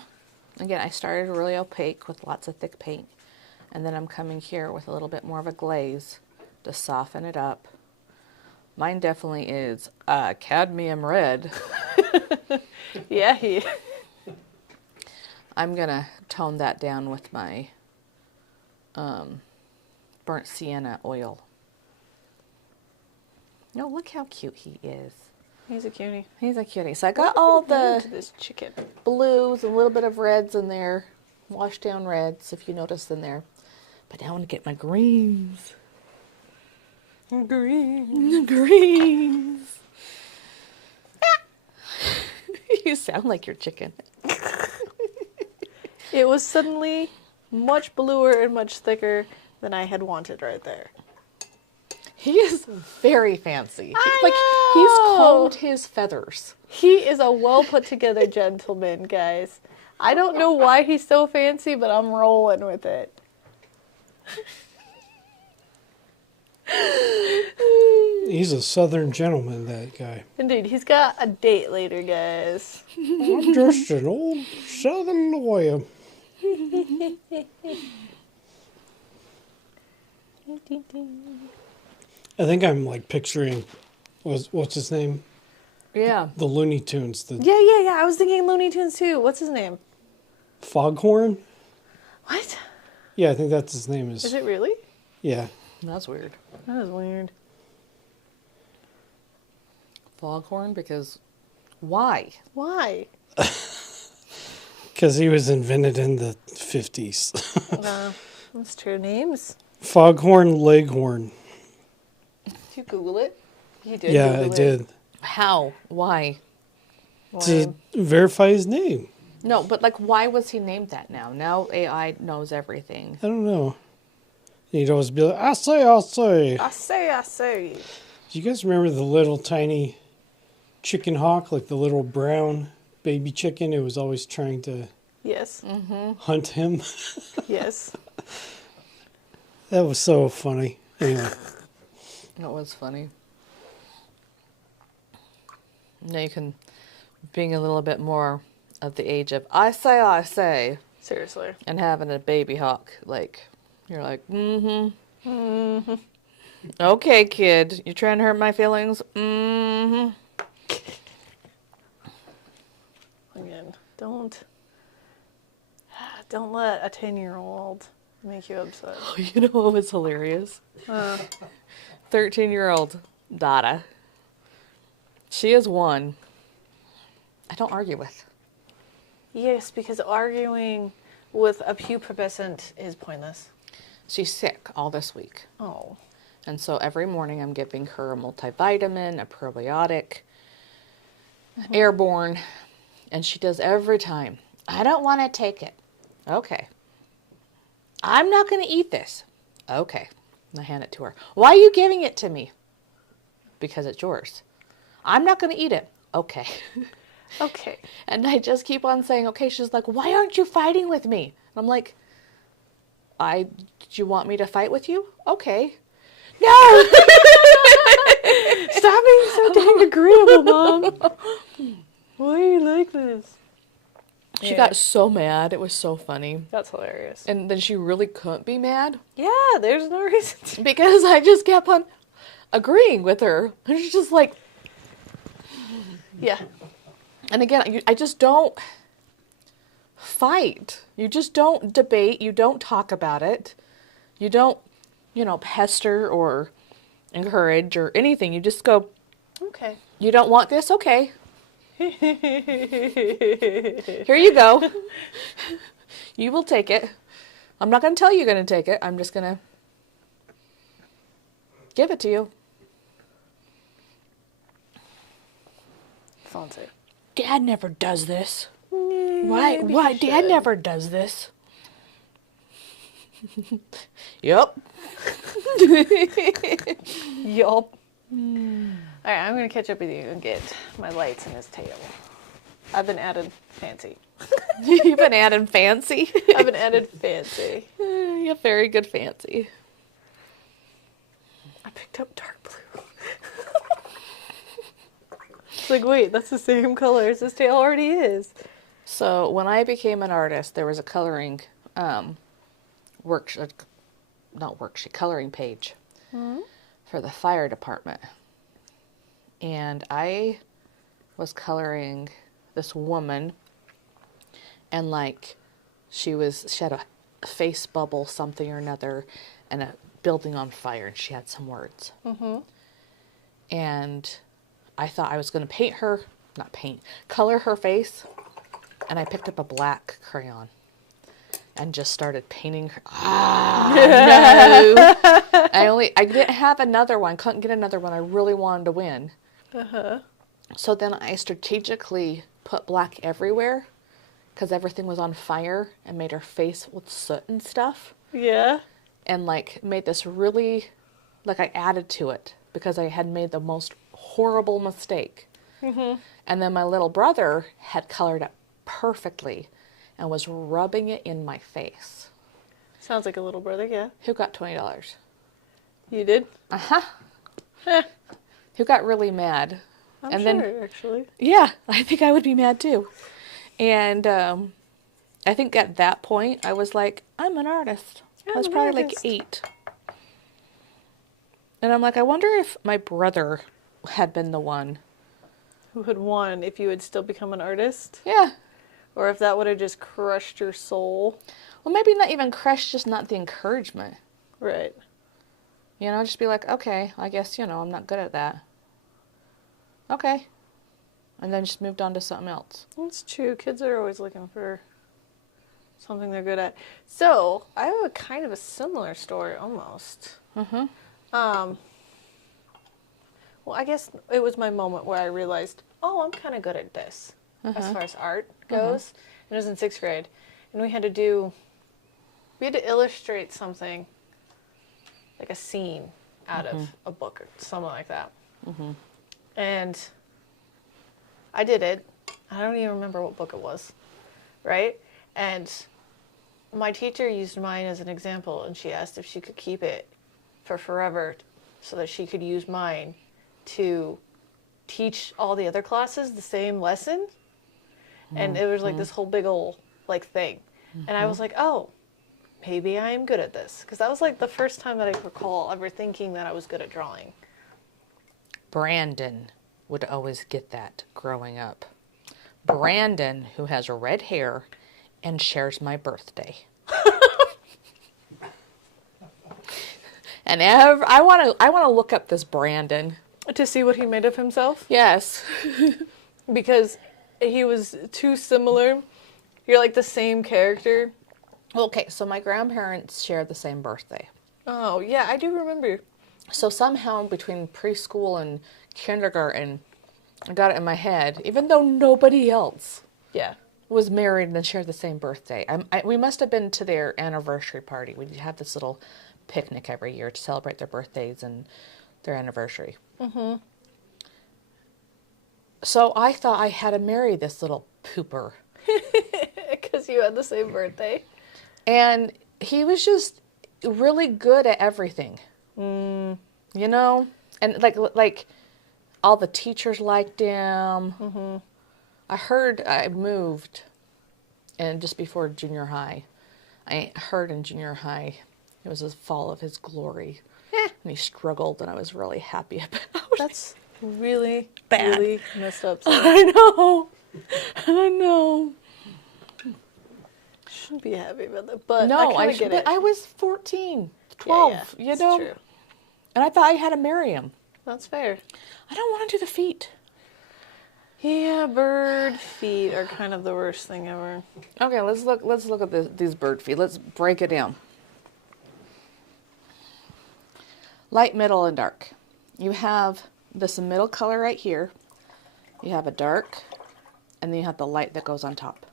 Again, I started really opaque with lots of thick paint. And then I'm coming here with a little bit more of a glaze to soften it up. Mine definitely is cadmium red. Yeah, I'm going to tone that down with my burnt sienna oil. No, look how cute he is. he's a cutie. He's a cutie. So I got all To the this chicken. blues and a little bit of reds in there. Washed down reds, if you notice in there. But now I want to get my greens. Greens. You sound like your chicken. It was suddenly much bluer and much thicker than I had wanted right there. He is very fancy. I He's know. combed his feathers. He is a well put together gentleman, guys. I don't know why he's so fancy, but I'm rolling with it. He's a southern gentleman, that guy. Indeed, he's got a date later, guys. I'm just an old southern lawyer. I think I'm like picturing, what's his name? Yeah. The Looney Tunes, the Yeah. I was thinking Looney Tunes too. What's his name? Foghorn? What? Yeah, I think that's his name is. Is it really? Yeah. That's weird. That is weird. Foghorn, because why? Why? Because he was invented in the 50s. That's true. Names. Foghorn Leghorn. Did you Google it? You did. Yeah, I Google it. did. How? Why? To verify his name. No, but like, why was he named that now? Now AI knows everything. I don't know. He'd always be like, I say. I say. Do you guys remember the little tiny chicken hawk, like the little brown baby chicken? It was always trying to Yes. hunt him. Yes. That was so funny. Anyway, That was funny. Now you can, being a little bit more of the age of I say, Seriously. and having a baby hawk, like, you're like, okay, kid, you're trying to hurt my feelings? Again, don't let a 10-year-old make you upset. You know what was hilarious? 13-year-old Dada. She is one I don't argue with. Yes, because arguing with a pubescent is pointless. She's sick all this week. Oh. And so every morning I'm giving her a multivitamin, a probiotic, airborne, and she does every time. I don't want to take it. Okay. I'm not going to eat this. Okay. And I hand it to her. Why are you giving it to me? Because it's yours. I'm not going to eat it. Okay. Okay. And I just keep on saying, okay. She's like, why aren't you fighting with me? And I'm like, do you want me to fight with you? Okay. No! Stop being so dang agreeable, Mom. Why are you like this? She got so mad. It was so funny. That's hilarious. And then she really couldn't be mad Yeah, there's no reason to. because I just kept on agreeing with her. And she's just like, Yeah. and again, I just don't fight. You just don't debate. You don't talk about it. You don't, pester or encourage or anything. You just go, Okay. you don't want this? Okay. Here you go. You will take it. I'm not going to tell you you're going to take it. I'm just going to give it to you. Fancy. Dad never does this. Why? Dad never does this. Yup. Yup. Alright, I'm gonna catch up with you and get my lights in his tail. I've been added fancy. You've been adding fancy. I've been added fancy. You have very good fancy. I picked up dark blue. It's like, wait, that's the same color as his tail already is. So when I became an artist, there was a coloring coloring page for the fire department. and I was coloring this woman, and like she had a face bubble, something or another, and a building on fire, and she had some words. And I thought I was going to color her face, and I picked up a black crayon and just started painting her. No! I didn't have another one, couldn't get another one. I really wanted to win. So then I strategically put black everywhere because everything was on fire, and made her face with soot and stuff. Yeah. And like made this really, like I added to it because I had made the most horrible mistake. And then my little brother had colored it perfectly and was rubbing it in my face. Sounds like a little brother, yeah. Who got $20? You did? Who got really mad. I'm sure, actually. Yeah, I think I would be mad too. And I think at that point I was like, I'm an artist. I was probably like 8. And I'm like, I wonder if my brother had been the one who had won if you had still become an artist. Yeah. Or if that would have just crushed your soul. Well, maybe not even crushed, just not the encouragement. Right. You know, just be like, okay, I guess, you know, I'm not good at that. Okay. And then just moved on to something else. That's true. Kids are always looking for something they're good at. So, I have a kind of a similar story almost. Well, I guess it was my moment where I realized, oh, I'm kind of good at this as far as art goes. And it was in 6th grade. And we had to illustrate something, like a scene out of a book or something like that. And I did it. I don't even remember what book it was, right? And my teacher used mine as an example, and she asked if she could keep it for forever so that she could use mine to teach all the other classes the same lesson. And it was like this whole big old like thing. And I was like, oh, maybe I am good at this. Because that was like the first time that I recall ever thinking that I was good at drawing. Brandon would always get that growing up. Brandon, who has red hair and shares my birthday. And I want to look up this Brandon. To see what he made of himself? Yes. Because he was too similar. You're like the same character. Okay, so my grandparents shared the same birthday. Oh, yeah, I do remember. So somehow between preschool and kindergarten, I got it in my head, even though nobody else was married and shared the same birthday. We must have been to their anniversary party. We have this little picnic every year to celebrate their birthdays and their anniversary. So I thought I had to marry this little pooper. Because you had the same birthday. And he was just really good at everything. You know? And like all the teachers liked him. I heard I moved and just before junior high. I heard in junior high it was the fall of his glory. And he struggled, and I was really happy about it. That's really bad. Really messed up. I know. Shouldn't be happy about that, but No, I get it. I was 14, 12, you know? True. And I thought I had to marry him. That's fair. I don't want to do the feet. Yeah, bird feet are kind of the worst thing ever. Okay, let's look at these bird feet. Let's break it down. Light, middle, and dark. You have this middle color right here. You have a dark, and then you have the light that goes on top.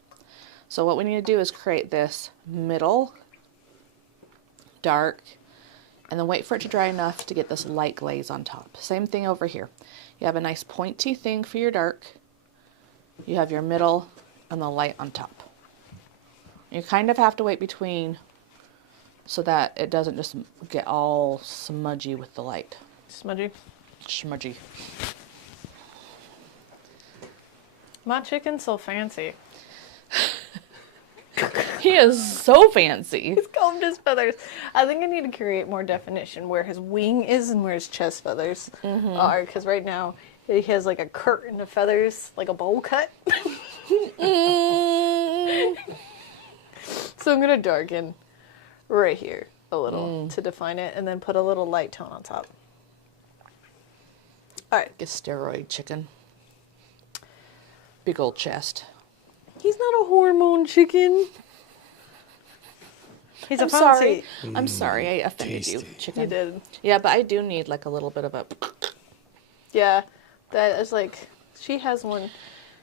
So what we need to do is create this middle, dark, and then wait for it to dry enough to get this light glaze on top. Same thing over here. You have a nice pointy thing for your dark. You have your middle and the light on top. You kind of have to wait between so that it doesn't just get all smudgy with the light. Smudgy. Smudgy. My chicken's so fancy. He is so fancy. He's combed his feathers. I think I need to create more definition where his wing is and where his chest feathers are, because right now He has like a curtain of feathers, like a bowl cut. So I'm going to darken right here a little to define it, and then put a little light tone on top. All right. Get steroid chicken. Big old chest. He's not a hormone chicken. He's I'm a sorry. fancy. I'm sorry I offended you, Tasty. chicken. You did. Yeah, but I do need like a little bit of a... Yeah, that is like, she has one.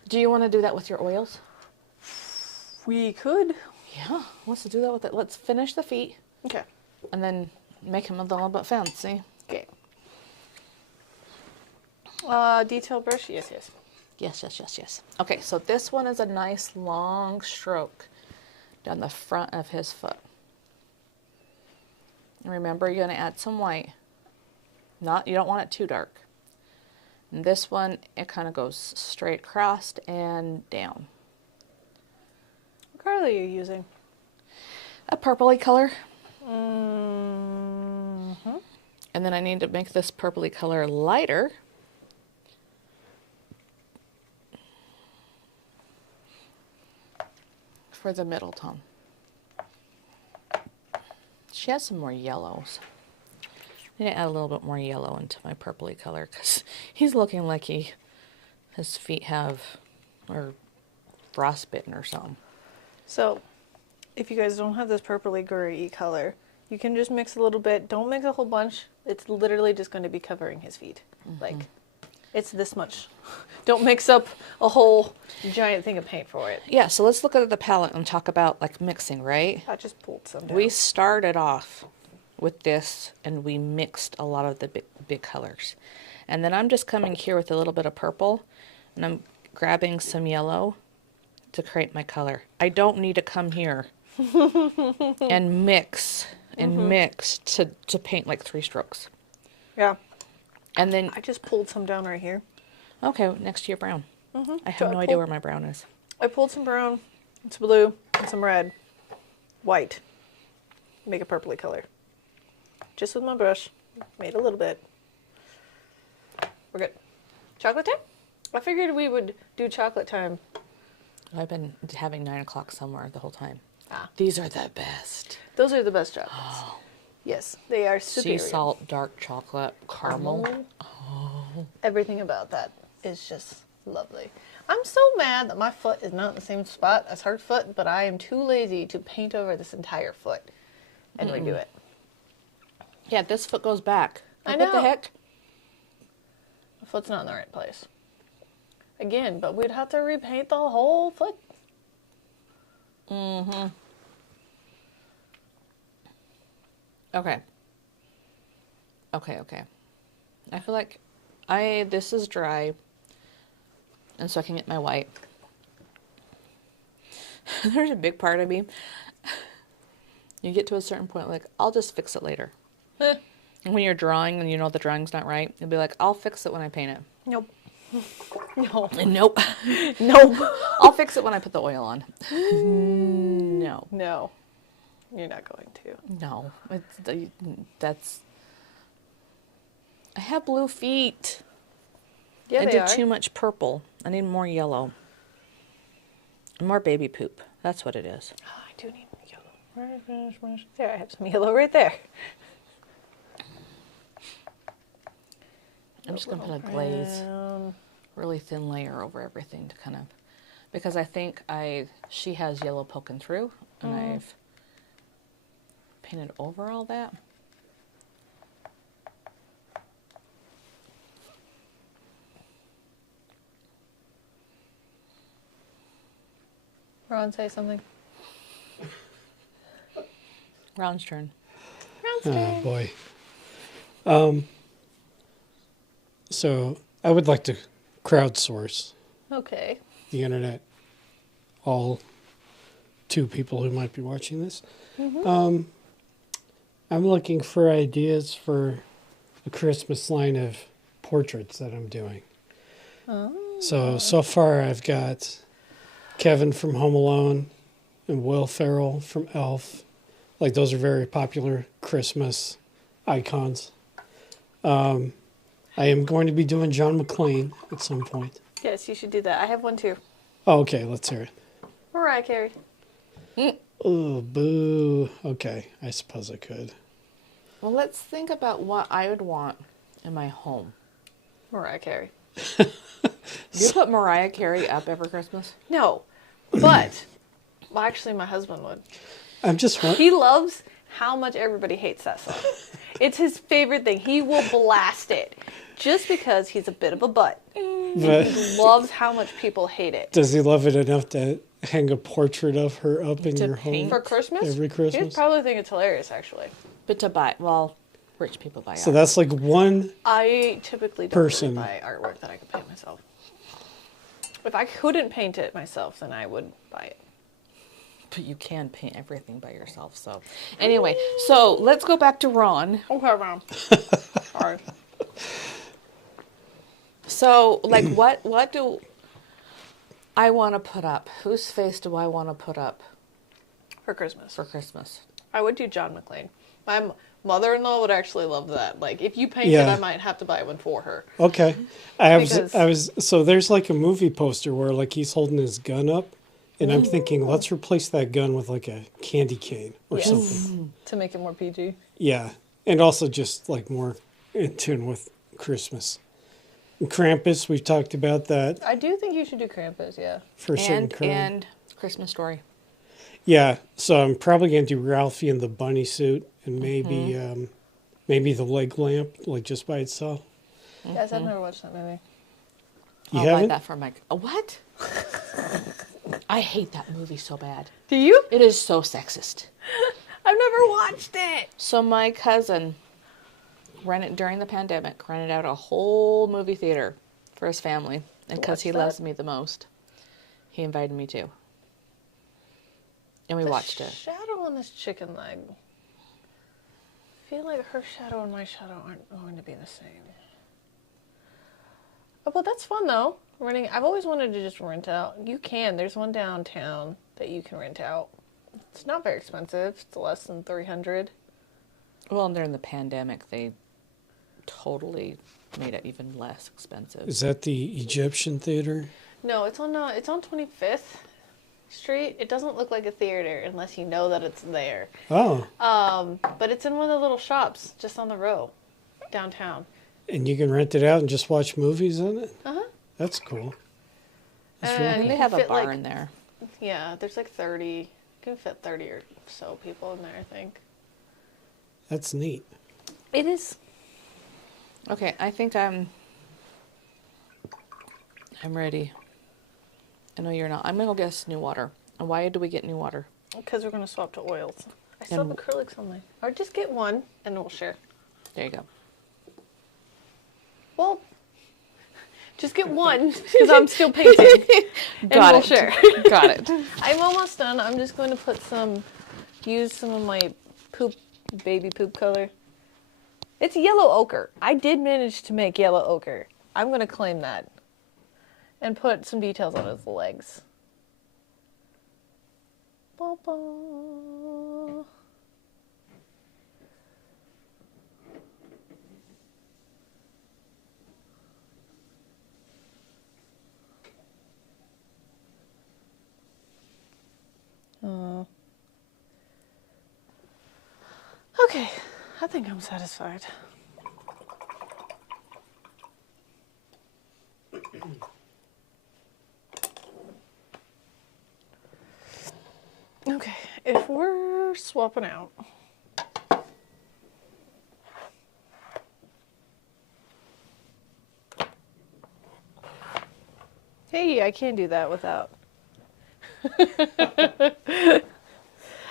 Do you want to do that with your oils? We could. Yeah, let's do that with it. Let's finish the feet Okay. and then make him a little bit fancy. Okay. Detail brush? Yes, yes. Yes, yes, yes, yes. Okay, so this one is a nice long stroke down the front of his foot. And remember, you're going to add some white. You don't want it too dark. And this one, it kind of goes straight across and down. What color are you using? A purpley color. Mm-hmm. And then I need to make this purpley color lighter. For the middle tone. She has some more yellows. I need to add a little bit more yellow into my purpley color because he's looking like his feet are frostbitten or something. So, if you guys don't have this purpley gray color, you can just mix a little bit. Don't mix a whole bunch. It's literally just going to be covering his feet. Like, it's this much. Don't mix up a whole giant thing of paint for it. Yeah, so let's look at the palette and talk about like mixing, right? I just pulled some down. We started off with this and we mixed a lot of the big colors. And then I'm just coming here with a little bit of purple and I'm grabbing some yellow to create my color. I don't need to come here and mix to paint like 3 strokes. Yeah. And then, I just pulled some down right here. okay, next to your brown. I So have no I idea pulled- where my brown is. I pulled some brown, some blue, and some red. White. Make a purpley color. Just with my brush. Made a little bit. We're good. Chocolate time? I figured we would do chocolate time. I've been having 9 o'clock somewhere the whole time. Ah. These are the best. Those are the best chocolates. Yes, they are superior. Sea salt, dark chocolate, caramel. Everything about that is just lovely. I'm so mad that my foot is not in the same spot as her foot, but I am too lazy to paint over this entire foot and redo it. Yeah, this foot goes back. I Like, what the know. heck? My foot's not in the right place. Again, but we'd have to repaint the whole foot. Okay. Okay. I feel like this is dry, and so I can get my white. There's a big part of me. You get to a certain point, like, I'll just fix it later. And when you're drawing and you know the drawing's not right, you'll be like, I'll fix it when I paint it. Nope. No. And nope. Nope. I'll fix it when I put the oil on. No. No. You're not going to. No. That's... I have blue feet. Yeah, I they did are. too much purple. I need more yellow. More baby poop. That's what it is. Oh, I do need yellow. There, I have some yellow right there. I'm just going to put a glaze, Brown. really thin layer over everything to kind of, because I think she has yellow poking through, and I've painted over all that. Ron, say something. Ron's turn. Ron's Oh turn. boy. So I would like to crowdsource Okay. the internet. All 2 people who might be watching this. I'm looking for ideas for a Christmas line of portraits that I'm doing. So far I've got Kevin from Home Alone and Will Ferrell from Elf. Like, those are very popular Christmas icons. I am going to be doing John McClane at some point. Yes, you should do that. I have one too. Oh, okay, let's hear it. Mariah Carey. Oh, boo. Okay, I suppose I could. Well, let's think about what I would want in my home. Mariah Carey. You put Mariah Carey up every Christmas? No, but well, actually, my husband would. I'm just He loves how much everybody hates that song. It's his favorite thing. He will blast it just because he's a bit of a butt. but He loves how much people hate it. does he love it enough to hang a portrait of her up in To your home paint? For Christmas? every He'd Christmas? probably think it's hilarious, actually. But to buy, well, rich people buy So art. that's like one. I typically don't Person. really buy artwork that I could paint myself. If I couldn't paint it myself, then I would buy it. But you can paint everything by yourself, so. Anyway, so let's go back to Ron. Okay, Mom. Sorry. So, like, what do I want to put up? Whose face do I want to put up For Christmas. for Christmas? I would do John McClane. My mother-in-law would actually love that. Like, if you paint it, Yeah. I might have to buy one for her. Okay. Because- So there's like a movie poster where like he's holding his gun up, and I'm thinking, let's replace that gun with like a candy cane or Yes. something. To make it more PG. Yeah. And also just like more in tune with Christmas. And Krampus, we've talked about that I do think you should do Krampus, yeah. for a certain And crime. and Christmas Story. Yeah, so I'm probably gonna do Ralphie in the bunny suit and maybe the leg lamp, like just by itself. Guys, I've never watched that movie. You I'll buy haven't? that for my. What? I hate that movie so bad. Do you? It is so sexist. I've never watched it. So my cousin rented during the pandemic, rented out a whole movie theater for his family, and because watch he that? loves me the most, he invited me to. And we watched it. Shadow on this chicken leg. I feel like her shadow and my shadow aren't going to be the same. Oh, well, that's fun though. Renting. I've always wanted to just rent out. You can. There's one downtown that you can rent out. It's not very expensive. It's less than $300. Well, and during the pandemic, they totally made it even less expensive. Is that the Egyptian theater? No, it's on 25th Street. It doesn't look like a theater unless you know that it's there. Oh, But it's in one of the little shops just on the row downtown. and you can rent it out and just watch movies in it? Uh huh. That's cool. That's And really And you they can have a fit, bar like- in there. Yeah, there's like 30. You can fit 30 or so people in there, I think. That's neat. It is. Okay, I think I'm ready. I know you're not. I'm gonna go get us new water. And why do we get new water? Because we're going to swap to oils. I still And- have acrylics on my. Or just get one and we'll share. There you go. Well, just get one because I'm still painting. And Got we'll it. share. Got it. I'm almost done. I'm just going to use some of my baby poop color. It's yellow ochre. I did manage to make yellow ochre. I'm going to claim that. And put some details on his legs. Ba, ba. Okay, I think I'm satisfied. Okay, if we're swapping out. Hey, I can't do that without.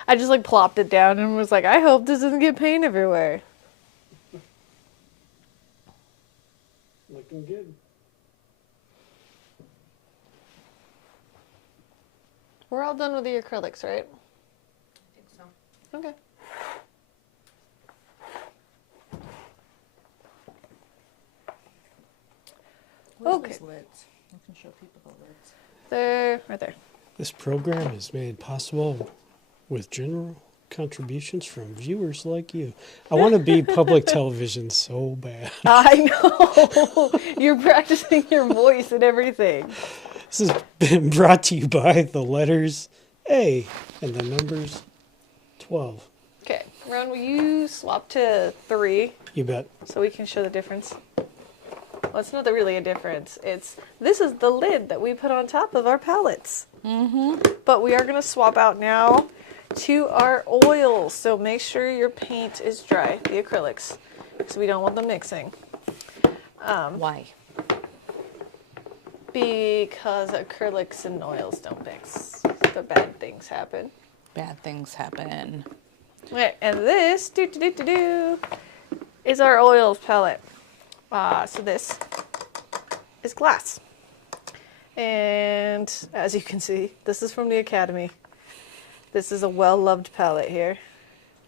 I just like plopped it down and was like, I hope this doesn't get paint everywhere. Looking good. We're all done with the acrylics, right? I think so. Okay. Okay. Those lids? I can show people the lids. There, right there. This program is made possible with contributions from viewers like you. I want to be public television so bad. I know. You're practicing your voice and everything. This has been brought to you by the letters A and the numbers 12. Okay, Ron, will you swap to 3 You bet. so we can show the difference? Well, it's not really a difference. This is the lid that we put on top of our palettes. But we are going to swap out now to our oils. So make sure your paint is dry, the acrylics, because we don't want them mixing. Why? Because acrylics and oils don't mix. The bad things happen. Bad things happen. Okay, and this is our oils palette. So this is glass. And as you can see, this is from the Academy. This is a well-loved palette here.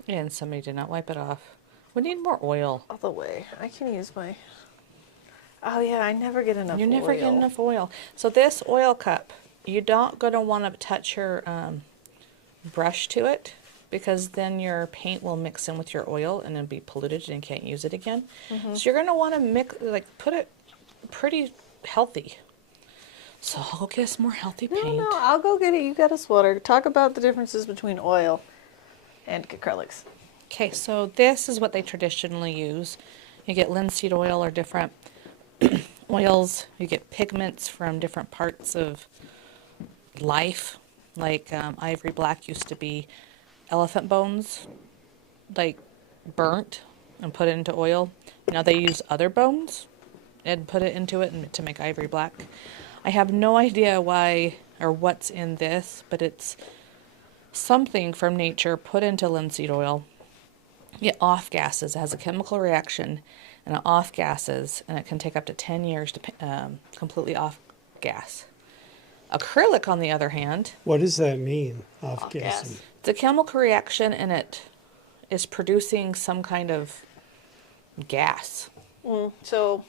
And somebody did not wipe it off. We need more oil. All the way. I can use my... Oh yeah, I never get enough oil. You never get enough oil. So this oil cup, you're not going to want to touch your brush to it, because then your paint will mix in with your oil and it'll be polluted and you can't use it again. So you're going to want to put it pretty healthy. So I'll go get us more healthy paint. No, I'll go get it. You got us water. Talk about the differences between oil and acrylics. Okay, so this is what they traditionally use. You get linseed oil or different oils. You get pigments from different parts of life. Like ivory black used to be elephant bones, like burnt and put it into oil. Now they use other bones and put it into it and to make ivory black. I have no idea why or what's in this, but it's something from nature put into linseed oil. You get off gases. It has a chemical reaction and it off gases, and it can take up to 10 years to completely off gas. Acrylic, on the other hand, What does that mean? Off gas. gassing. it's a chemical reaction and it is producing some kind of gas. So,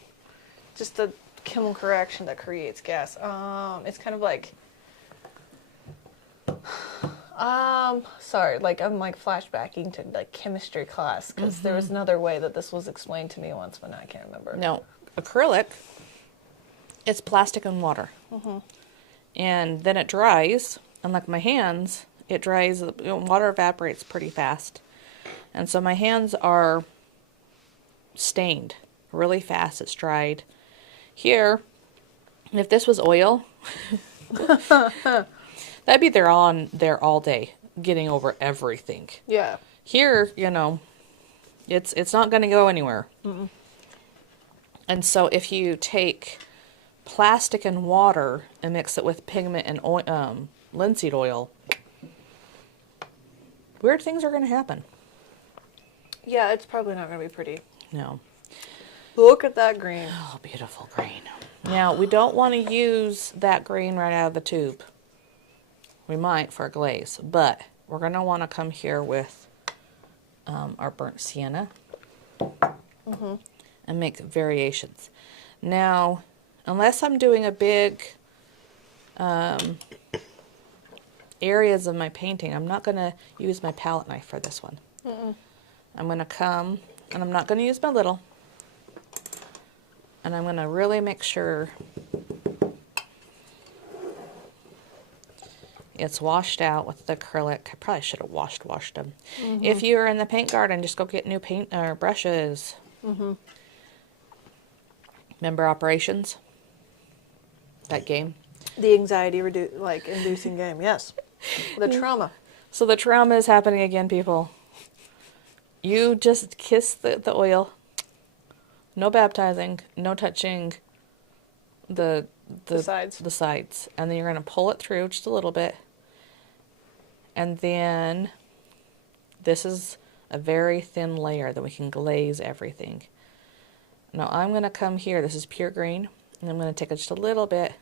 just the chemical reaction that creates gas. It's kind of like... sorry, like I'm like flashbacking to like chemistry class, because there was another way that this was explained to me once, but now I can't remember. No, acrylic, it's plastic and water. And then it dries, and like my hands, it dries, water evaporates pretty fast. And so my hands are stained really fast, it's dried. Here, if this was oil, that'd be there all day, getting over everything. Yeah. Here, it's not going to go anywhere. And so if you take plastic and water and mix it with pigment and oil, linseed oil, weird things are going to happen. Yeah, it's probably not going to be pretty. No. Look at that green. Oh, beautiful green. Now, we don't want to use that green right out of the tube. We might for a glaze, but we're going to want to come here with our burnt sienna and make variations. Now, unless I'm doing a big areas of my painting, I'm not going to use my palette knife for this one. I'm going to come, and I'm not going to use my little, and I'm going to really make sure it's washed out with the acrylic. I probably should have washed them. If you're in the paint garden, just go get new paint or brushes. Remember Operations? That game? The anxiety inducing game, yes. The trauma. So the trauma is happening again, people. You just kiss the oil. No baptizing. No touching the sides. The sides. And then you're going to pull it through just a little bit. And then this is a very thin layer that we can glaze everything. Now I'm going to come here. This is pure green. And I'm going to take just a little bit.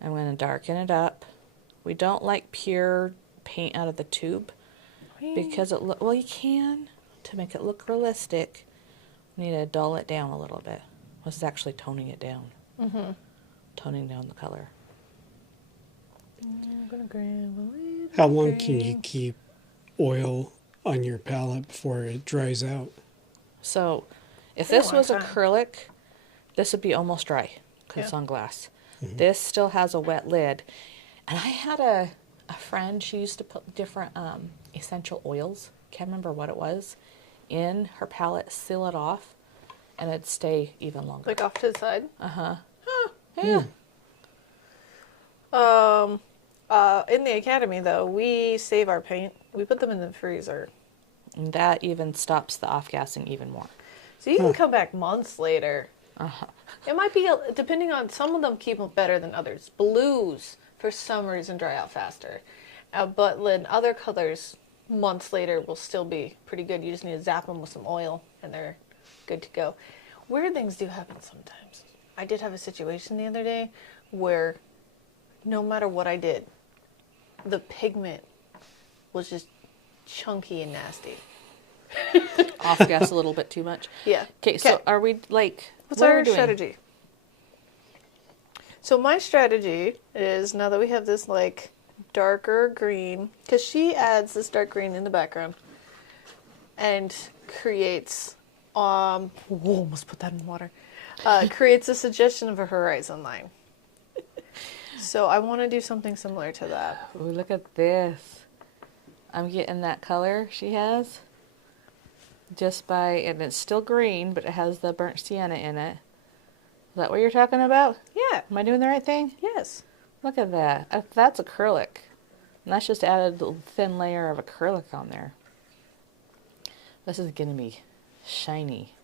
I'm going to darken it up. We don't like pure paint out of the tube because well, you can to make it look realistic. We need to dull it down a little bit. This is actually toning it down. Toning down the color. I'm gonna grab a How long can you keep oil on your palette before it dries out? So if Been a this long was time. acrylic, this would be almost dry because it's Yeah. on glass. This still has a wet lid. And I had a friend, she used to put different essential oils, can't remember what it was, in her palette, seal it off, and it'd stay even longer. Like off to the side. Yeah. In the academy, though, we save our paint. We put them in the freezer. And that even stops the off-gassing even more. So you can come back months later. It might be, depending on, some of them keep them better than others. Blues, for some reason, dry out faster. But then other colors, months later, will still be pretty good. You just need to zap them with some oil, and they're good to go. Weird things do happen sometimes. I did have a situation the other day where no matter what I did, the pigment was just chunky and nasty. Off-gas a little bit too much. Yeah. Okay, so are we, like, What's what are our we doing? strategy? So my strategy is, now that we have this like darker green, because she adds this dark green in the background and creates, whoa, almost put that in water, creates a suggestion of a horizon line. So I want to do something similar to that. Ooh, look at this. I'm getting that color she has. Just by, and it's still green, but it has the burnt sienna in it. Is that what you're talking about? Yeah. Am I doing the right thing? Yes. Look at that. That's acrylic. And that's just added a thin layer of acrylic on there. This is going to be shiny.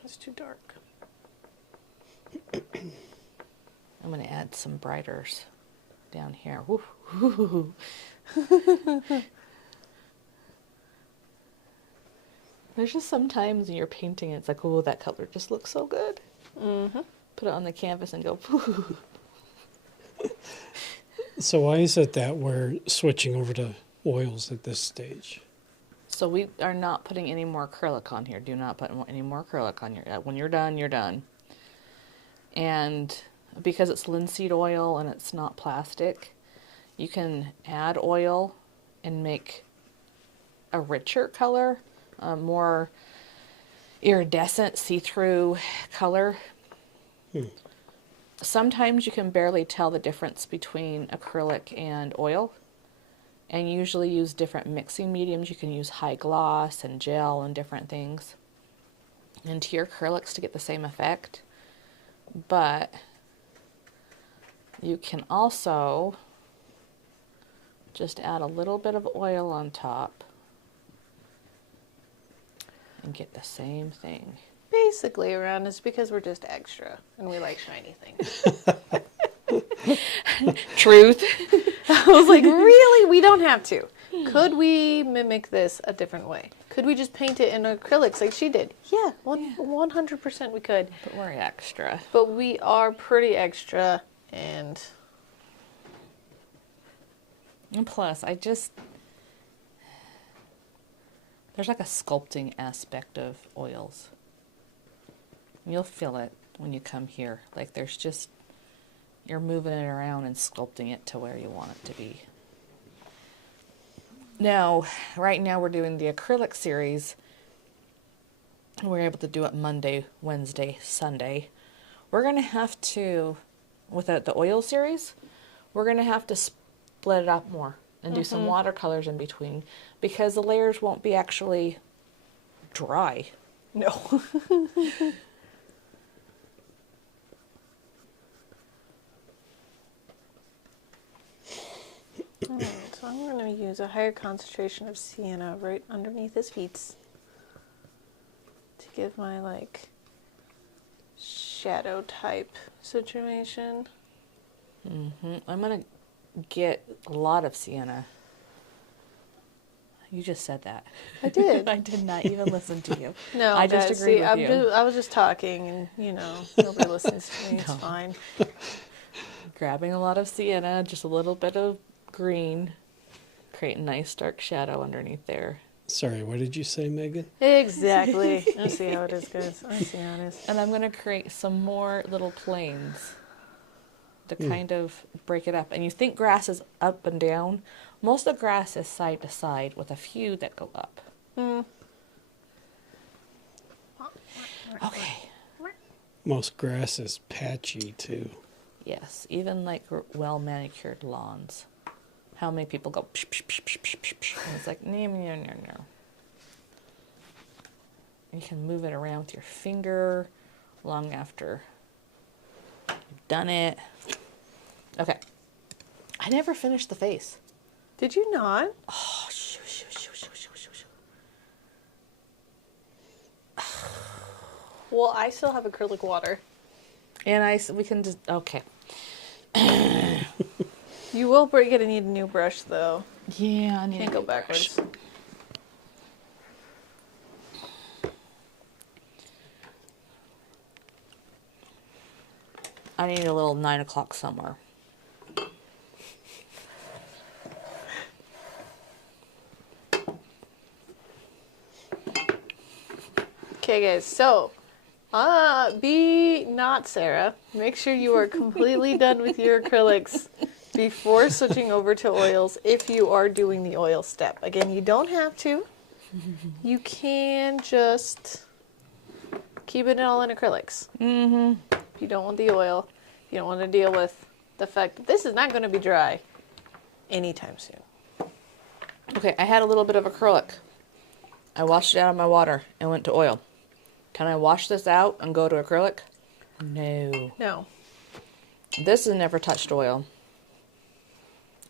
That's too dark. I'm going to add some brighters down here. Woo. There's just sometimes when you're painting, it's like, oh, that color just looks so good. Mm-hmm. Put it on the canvas and go, woo. So why is it that we're switching over to oils at this stage? So we are not putting any more acrylic on here. Do not put any more acrylic on your. When you're done, you're done. And because it's linseed oil and it's not plastic, you can add oil and make a richer color, more iridescent, see-through color. Sometimes you can barely tell the difference between acrylic and oil, and usually use different mixing mediums. You can use high gloss and gel and different things into your acrylics to get the same effect. But you can also just add a little bit of oil on top and get the same thing. Basically, around it's because we're just extra and we like shiny things. Truth. I was like, really? We don't have to. Could we mimic this a different way? Could we just paint it in acrylics like she did? Yeah, 100% we could. But we're extra. But we are pretty extra, and plus, there's like a sculpting aspect of oils. You'll feel it when you come here. Like there's just, you're moving it around and sculpting it to where you want it to be. Now, right now we're doing the acrylic series. We're able to do it Monday, Wednesday, Sunday. We're going to have to, with the oil series, we're going to have to split it up more and do some watercolors in between because the layers won't be actually dry. no. Alright, so I'm going to use a higher concentration of sienna right underneath his feet to give my like shadow type situation. I'm going to get a lot of sienna. You just said that. I did. I did not even listen to you. No, I just guys, agreed see, with you. I was just talking, and nobody listens to me. It's fine. Grabbing a lot of sienna, just a little bit of green, create a nice dark shadow underneath there. Sorry, what did you say, Megan? Exactly. I see how it is, guys. I see how it is. And I'm going to create some more little planes. to kind of break it up. And you think grass is up and down. Most of the grass is side to side with a few that go up. Okay. Most grass is patchy too. Yes, even like well manicured lawns. How many people go psh, psh, psh, psh, psh, psh, psh, and it's like no, no, no, no. You can move it around with your finger long after you've done it. Okay. I never finished the face. Did you not? Oh, shoo, shoo, shoo, shoo, shoo, shoo, shoo. Well, I still have acrylic water. And we can just, okay. You will get to need a new brush, though. Yeah, I need Can't to go backwards. I need a little 9 o'clock somewhere. Okay, guys, so be not Sarah. Make sure you are completely done with your acrylics before switching over to oils if you are doing the oil step. Again, you don't have to. You can just keep it all in acrylics. If you don't want the oil, you don't want to deal with the fact that this is not going to be dry anytime soon. Okay, I had a little bit of acrylic. I washed it out of my water and went to oil. Can I wash this out and go to acrylic? No. No. This has never touched oil.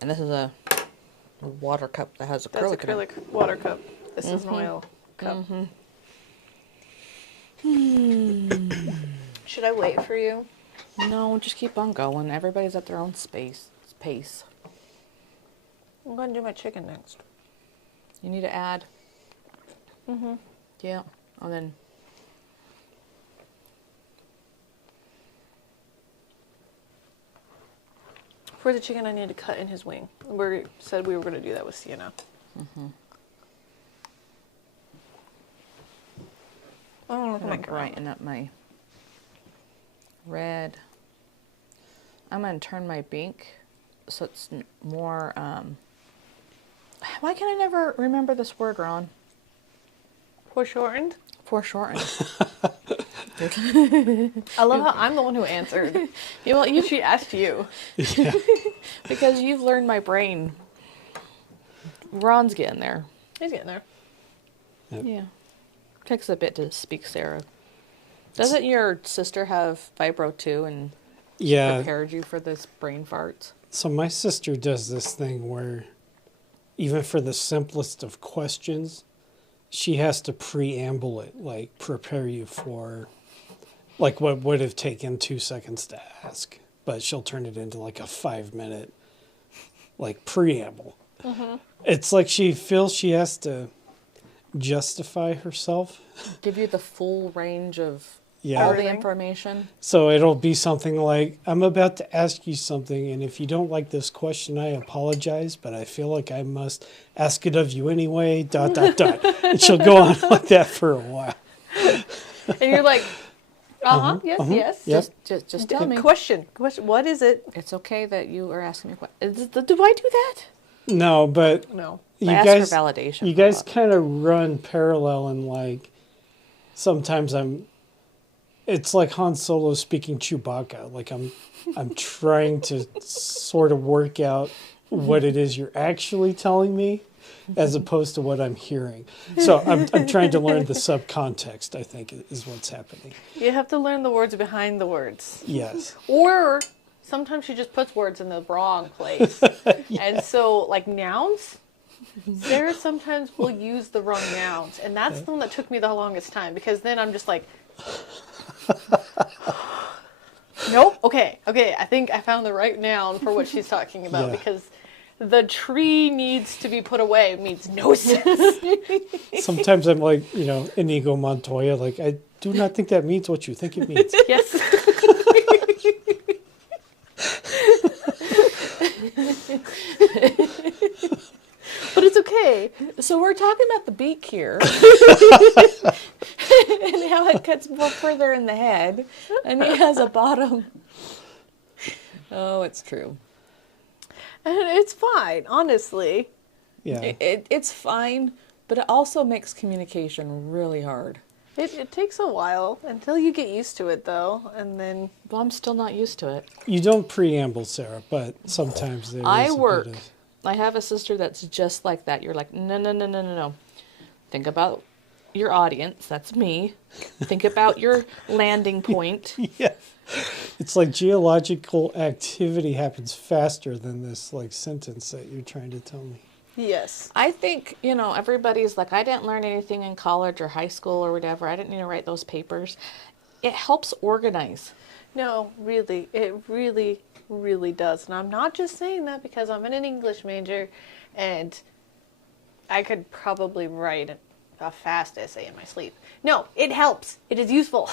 And this is a water cup that has acrylic That's acrylic water cup. This is an oil cup. Should I wait for you? in it. No, just keep on going. Everybody's at their own pace. I'm going to do my chicken next. You need to add. Yeah. And then For the chicken, I need to cut in his wing. We said we were going to do that with Sienna. Oh, I'm brighten up my red. I'm going to turn my pink so it's more, why can I never remember this word, Ron? Foreshortened? Foreshortened. I love how I'm the one who answered. She asked you. Yeah. Because you've learned my brain. Ron's getting there. He's getting there. Yep. Yeah. Takes a bit to speak, Sarah. Doesn't your sister have fibro too and Yeah. prepared you for this brain farts? So my sister does this thing where even for the simplest of questions, she has to preamble it, like prepare you for like what would have taken 2 seconds to ask, but she'll turn it into like a 5-minute like preamble. It's like she feels she has to justify herself. Give you the full range of Yeah. all the Everything. information. So it'll be something like, I'm about to ask you something, and if you don't like this question, I apologize, but I feel like I must ask it of you anyway, ... And she'll go on like that for a while. And you're like, yes. Yep. Just tell me. Question. What is it? It's okay that you are asking me questions. Do I do that? No, but No. you I ask guys, for validation. you for a guys lot. kind of run parallel, and like sometimes it's like Han Solo speaking Chewbacca. Like I'm trying to sort of work out what it is you're actually telling me, as opposed to what I'm hearing. So I'm trying to learn the subcontext, I think, is what's happening. You have to learn the words behind the words. Yes. Or sometimes she just puts words in the wrong place. And so, like nouns, Sarah sometimes will use the wrong nouns. And that's the one that took me the longest time, because then I'm just like, nope, okay, I think I found the right noun for what she's talking about, Yeah. because the tree needs to be put away means no sense. Sometimes I'm like, Inigo Montoya, like, I do not think that means what you think it means. Yes. But it's okay. So we're talking about the beak here. And how it cuts more further in the head. And he has a bottom. Oh, it's true. And it's fine, honestly. Yeah. It's fine, but it also makes communication really hard. It takes a while until you get used to it, though, and then... Well, I'm still not used to it. You don't preamble, Sarah, but sometimes there is I a work. bit of... I have a sister that's just like that. You're like, no, no, no, no, no, no. Think about your audience. That's me. Think about your landing point. Yeah. It's like geological activity happens faster than this like sentence that you're trying to tell me. Yes. I think, everybody's like, I didn't learn anything in college or high school or whatever. I didn't need to write those papers. It helps organize. No, really. It really, really does. And I'm not just saying that because I'm in an English major and I could probably write a fast essay in my sleep. No, it helps. It is useful.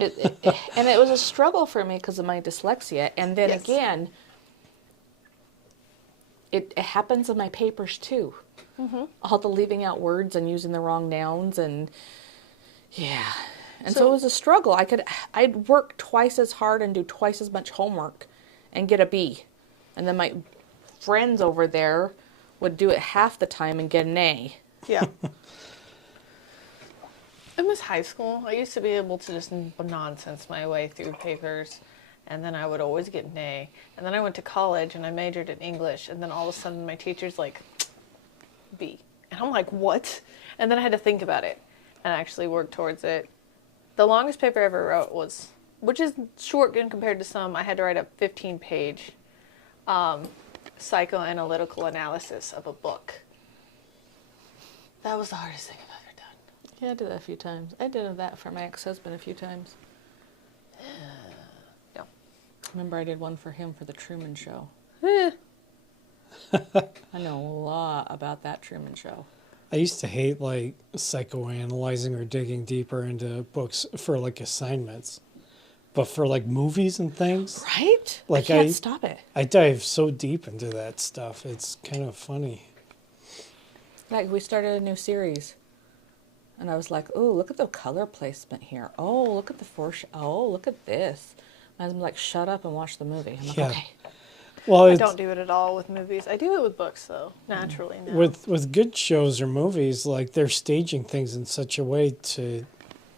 And it was a struggle for me because of my dyslexia. And then Yes. again, it happens in my papers too. Mm-hmm. All the leaving out words and using the wrong nouns and yeah. And so So- it was a struggle. I'd work twice as hard and do twice as much homework and get a B. And then my friends over there would do it half the time and get an A. Yeah. In this high school, I used to be able to just nonsense my way through papers, and then I would always get an A. And then I went to college, and I majored in English, and then all of a sudden my teacher's like, B. And I'm like, what? And then I had to think about it and actually work towards it. The longest paper I ever wrote was, which is short in compared to some, I had to write a 15-page psychoanalytical analysis of a book. That was the hardest thing I've ever done. Yeah, I did that a few times. I did that for my ex-husband a few times. Yeah. Remember I did one for him for the Truman Show. Eh. I know a lot about that Truman Show. I used to hate like psychoanalyzing or digging deeper into books for like assignments. But for like movies and things, Right? Like I can't I- stop it. I dive so deep into that stuff. It's kind of funny. Like we started a new series. And I was like, oh, look at the color placement here. Oh, look at the oh, look at this. And I'm like, shut up and watch the movie. I'm like, Yeah. okay. Well, I it's, don't do it at all with movies. I do it with books, though, naturally now. with good shows or movies, like they're staging things in such a way to,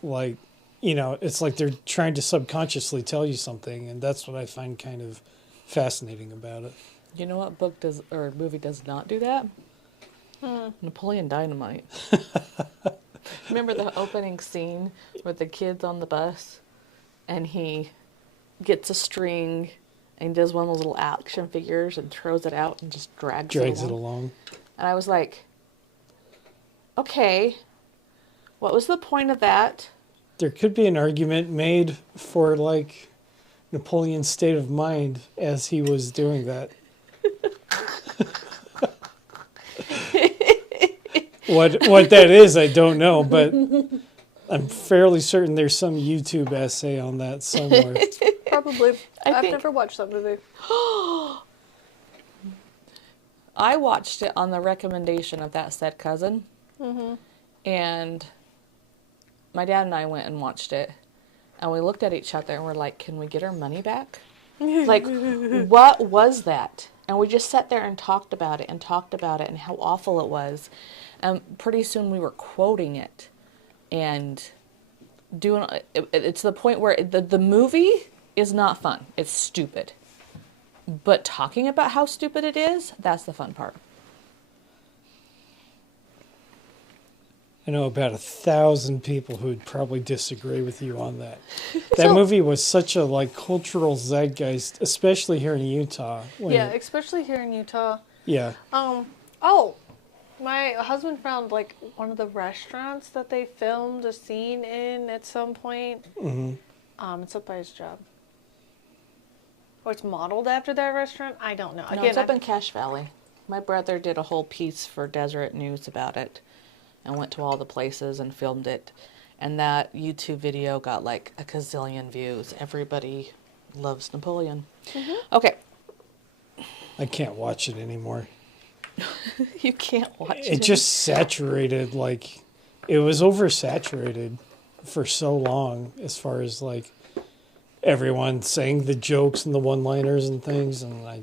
like, it's like they're trying to subconsciously tell you something, and that's what I find kind of fascinating about it. You know what book does or movie does not do that? Napoleon Dynamite. Remember the opening scene with the kids on the bus and he gets a string and does one of those little action figures and throws it out and just drags It along. And I was like, okay, what was the point of that? There could be an argument made for like Napoleon's state of mind as he was doing that. What that is, I don't know, but I'm fairly certain there's some YouTube essay on that somewhere. Probably. I I've think- never watched that movie. I watched it on the recommendation of that said cousin. And my dad and I went and watched it. And we looked at each other and we're like, can we get our money back? Like, what was that? And we just sat there and talked about it and how awful it was. And pretty soon we were quoting it and doing it's the point where the movie is not fun. It's stupid. But talking about how stupid it is, that's the fun part. I know about 1,000 people who would probably disagree with you on that. That movie was such a like cultural zeitgeist, especially here in Utah. Yeah, especially here in Utah. Yeah. Oh, my husband found like one of the restaurants that they filmed a scene in at some point. Mm-hmm. It's up by his job. Or it's modeled after that restaurant. I don't know. No, it's up in Cache Valley. My brother did a whole piece for Deseret News about it and went to all the places and filmed it. And that YouTube video got like a gazillion views. Everybody loves Napoleon. Okay. I can't watch it anymore. You can't watch It just saturated, like, it was oversaturated for so long as far as, like, everyone saying the jokes and the one-liners and things, and I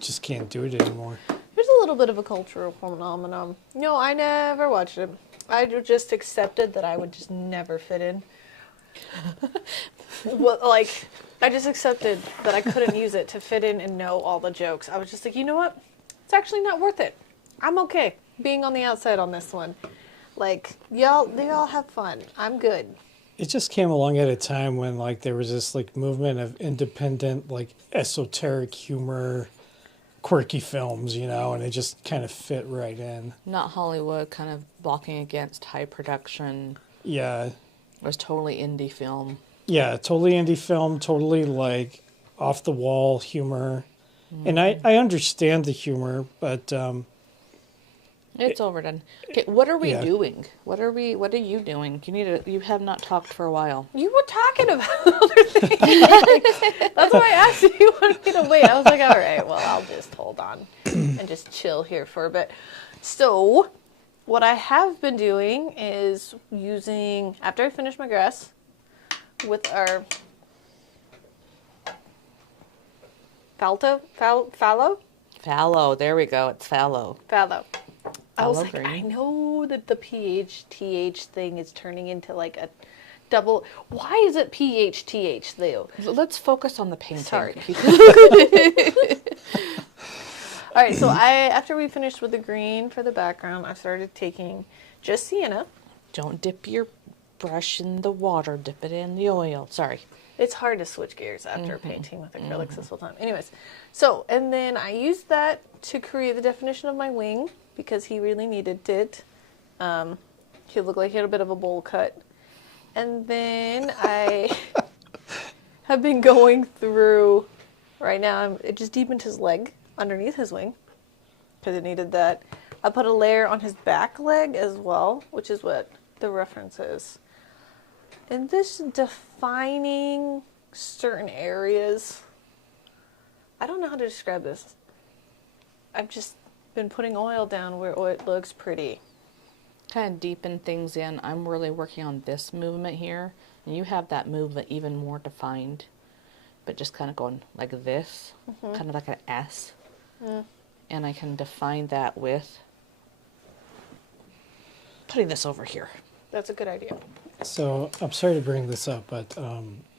just can't do it anymore. There's a little bit of a cultural phenomenon. No, I never watched it. I just accepted that I would just never fit in. Well, like, I just accepted that I couldn't use it to fit in and know all the jokes. I was just like, you know what? It's actually not worth it. I'm okay being on the outside on this one. Like, they all have fun. I'm good. It just came along at a time when like there was this like movement of independent, like esoteric humor, quirky films, you know, and it just kind of fit right in. Not Hollywood, kind of blocking against high production. Yeah. It was totally indie film. Yeah, totally indie film, totally like off the wall humor. And I understand the humor, but It's overdone. Okay, what are we Yeah. doing? What are you doing? You have not talked for a while. You were talking about other things. That's why I asked if you wanted me to wait. I was like, all right, well, I'll just hold on and just chill here for a bit. So, what I have been doing is using, after I finish my grass, with our fallow? Fallow. There we go. It's fallow. Fallow. I was Fallow like, green. I know that the PH-TH thing is turning into like a double. Why is it PH-TH though? Let's focus on the painting. Sorry. All right, so after we finished with the green for the background, I started taking just sienna. Don't dip your brush in the water. Dip it in the oil. Sorry. It's hard to switch gears after painting with acrylics this whole time. Anyways, so, and then I used that to create the definition of my wing because he really needed it. He looked like he had a bit of a bowl cut. And then I have been going through, right now, it just deepened his leg underneath his wing because it needed that. I put a layer on his back leg as well, which is what the reference is. And this defining certain areas, I don't know how to describe this. I've just been putting oil down where it looks pretty. Kind of deepen things in. I'm really working on this movement here. And you have that movement even more defined. But just kind of going like this. Kind of like an S. And I can define that with putting this over here. That's a good idea. so I'm sorry to bring this up, but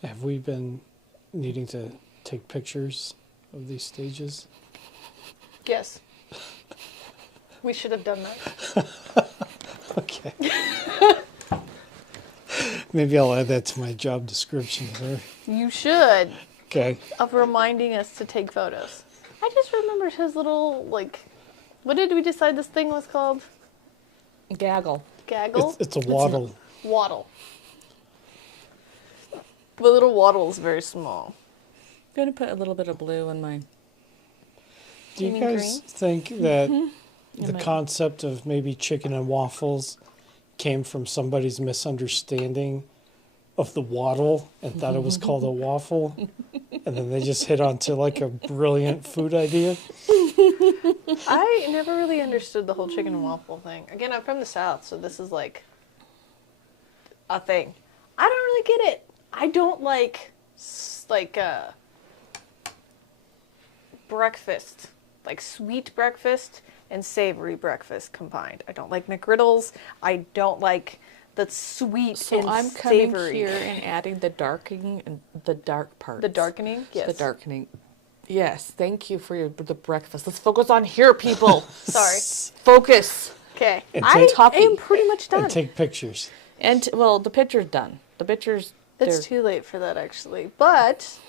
have we been needing to take pictures of these stages? Yes. We should have done that. Okay. Maybe I'll add that to my job description there. You should. Okay. Of reminding us to take photos. I just remembered his little, like, what did we decide this thing was called? Gaggle. Gaggle? It's a waddle. Waddle. The little waddle is very small. I'm going to put a little bit of blue in my... Do you mean guys green? think that the might. concept of maybe chicken and waffles came from somebody's misunderstanding of the waddle and thought it was called a waffle? And then they just hit onto like a brilliant food idea? I never really understood the whole chicken and waffle thing. Again, I'm from the South, so this is like a thing. I don't really get it. I don't like breakfast, like sweet breakfast and savory breakfast combined. I don't like McGriddles. I don't like the sweet So and I'm coming savory. here and adding the darkening and the dark parts. The darkening? Yes. The darkening. Yes, thank you for the breakfast. Let's focus on here, people. Sorry. Focus. Okay. And I take- am pretty much done. And take pictures. And, well, the picture's done. The picture's... It's they're- too late for that, actually. But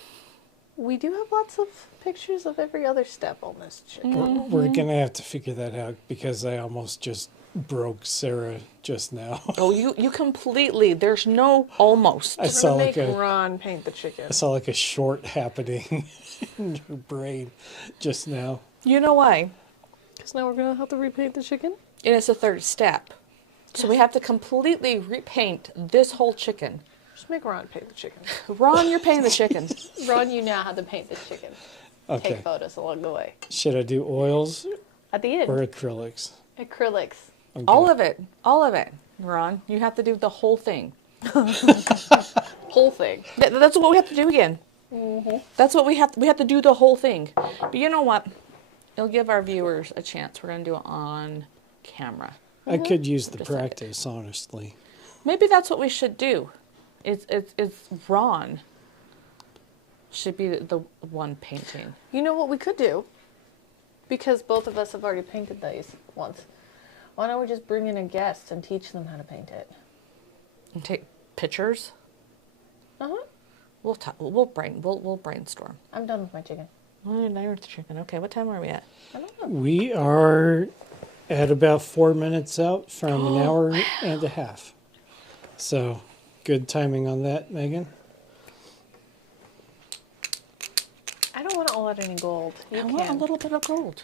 we do have lots of pictures of every other step on this chicken. We're going to have to figure that out because I almost just broke Sarah just now. Oh, you completely... There's no almost. I I'm saw gonna like make a Ron paint the chicken. I saw like a short happening in her brain just now. You know why? Because now we're gonna have to repaint the chicken. And it's a third step. So we have to completely repaint this whole chicken. Just make Ron paint the chicken. Ron, you're painting the chicken. Ron, you now have to paint this chicken. Okay. Take photos along the way. Should I do oils At the end, or acrylics? acrylics. Okay. All of it. All of it. Ron, you have to do the whole thing. whole thing. That's what we have to do again. That's what we have to do the whole thing. But you know what? It'll give our viewers a chance. We're going to do it on camera. I could use the Just like it. practice, honestly. Maybe that's what we should do. It's Ron should be the one painting. You know what we could do? Because both of us have already painted these once. Why don't we just bring in a guest and teach them how to paint it? And take pictures. Uh-huh. We'll brainstorm. I'm done with my chicken. Oh, now you're at the chicken. Okay, what time are we at? I don't know. We are at about 4 minutes out from an hour and a half. So, good timing on that, Megan. I don't want to all out any gold. You I can. want a little bit of gold.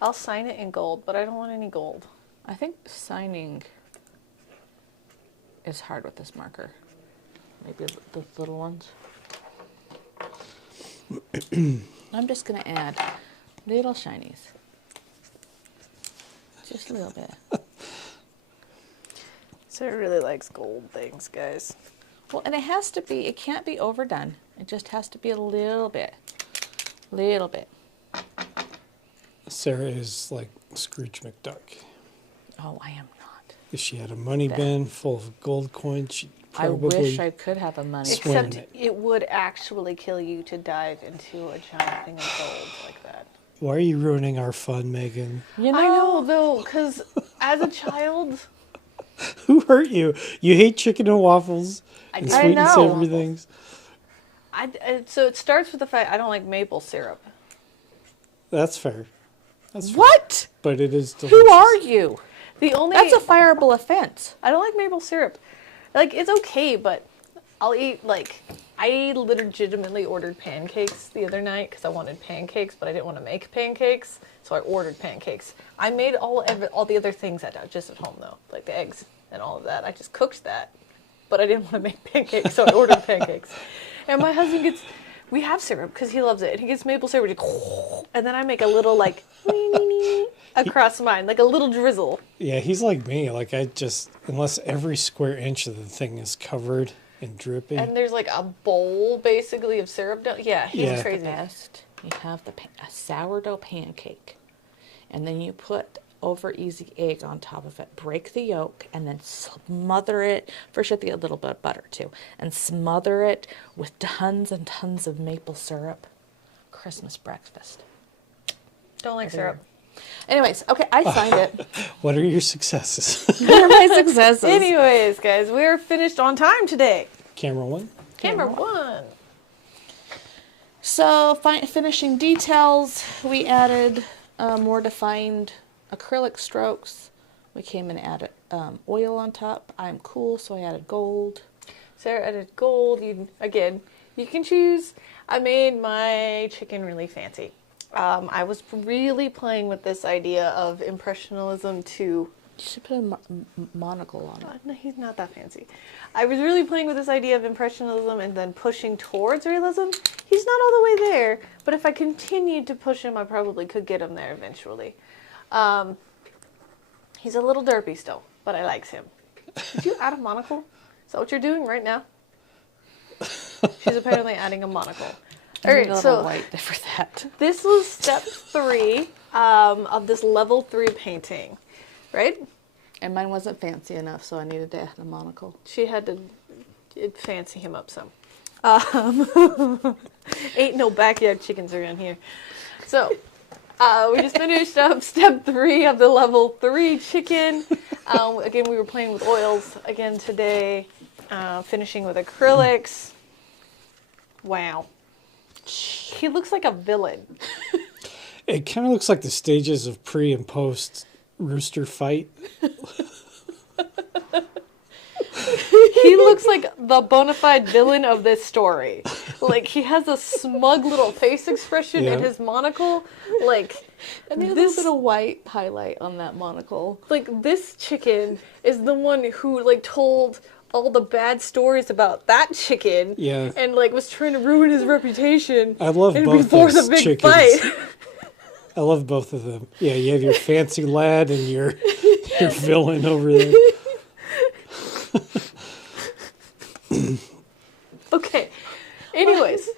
I'll sign it in gold, but I don't want any gold. I think signing is hard with this marker. Maybe the little ones. I'm just going to add little shinies. Just a little bit. Sarah really likes gold things, guys. Well, and it can't be overdone. It just has to be a little bit. Little bit. Sarah is like Scrooge McDuck. Oh, I am not. If she had a money bin full of gold coins, she'd I probably... wish I could have a money. Swim in Except it. it would actually kill you to dive into a giant thing of gold like that. Why are you ruining our fun, Megan? You know, I know, though, because as a child, Who hurt you? You hate chicken and waffles and I sweet and know. savory things. so it starts with the fact I don't like maple syrup. That's fair. That's fair. what? But it is delicious. Who are you? The only That's a fireable offense. I don't like maple syrup. Like, it's okay, but I'll eat, like, I legitimately ordered pancakes the other night because I wanted pancakes, but I didn't want to make pancakes, so I ordered pancakes. I made all the other things just at home, though, like the eggs and all of that. I just cooked that, but I didn't want to make pancakes, so I ordered pancakes. And my husband we have syrup because he loves it, and he gets maple syrup, and then I make a little, like, across mine, like a little drizzle. Yeah, he's like me. Like, unless every square inch of the thing is covered and dripping. And there's like a bowl, basically, of syrup. Yeah, he's Yeah. crazy. Best, you have a sourdough pancake, and then you put over easy egg on top of it. Break the yolk, and then smother it. First, you have to get a little bit of butter too, and smother it with tons and tons of maple syrup. Christmas breakfast. Don't like syrup. Anyways, okay, I signed it. What are your successes? What are my successes? Anyways, guys, we're finished on time today. Camera one? Camera one. So, finishing details, we added more defined acrylic strokes. We came and added oil on top. I'm cool, so I added gold. Sarah added gold. You can choose. I made my chicken really fancy. I was really playing with this idea of impressionism to... You should put a monocle on it. No, he's not that fancy. I was really playing with this idea of impressionism and then pushing towards realism. He's not all the way there, but if I continued to push him, I probably could get him there eventually. He's a little derpy still, but I likes him. Did you add a monocle? Is that what you're doing right now? She's apparently adding a monocle. All right, so white for that. this was step 3 of this level 3 painting, right? And mine wasn't fancy enough, so I needed to add a monocle. She had to fancy him up some. Ain't no backyard chickens around here. So, we just finished up step 3 of the level 3 chicken. Again, we were playing with oils again today, finishing with acrylics. Wow. He looks like a villain. It kind of looks like the stages of pre and post Rooster fight. He looks like the bona fide villain of this story. Like, he has a smug little face expression in his monocle. Like, And there's a little bit of white highlight on that monocle. like, this chicken is the one who, like, told all the bad stories about that chicken. Yeah. And, like, was trying to ruin his reputation. I love and both before those the big chickens. fight. I love both of them. Yeah, you have your fancy lad and your villain over there. Okay. Anyways,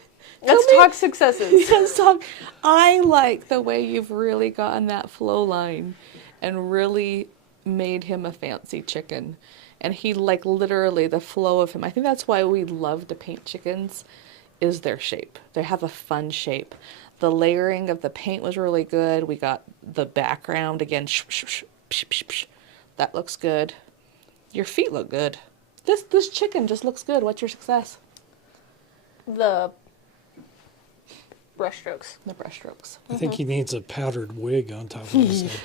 let's talk successes. Let's talk. I like the way you've really gotten that flow line and really made him a fancy chicken. And he, like, literally the flow of him. I think that's why we love to paint chickens, is their shape. They have a fun shape. The layering of the paint was really good. We got the background again. That looks good. Your feet look good. This chicken just looks good. What's your success? The brushstrokes. The brushstrokes. I think he needs a powdered wig on top of his head.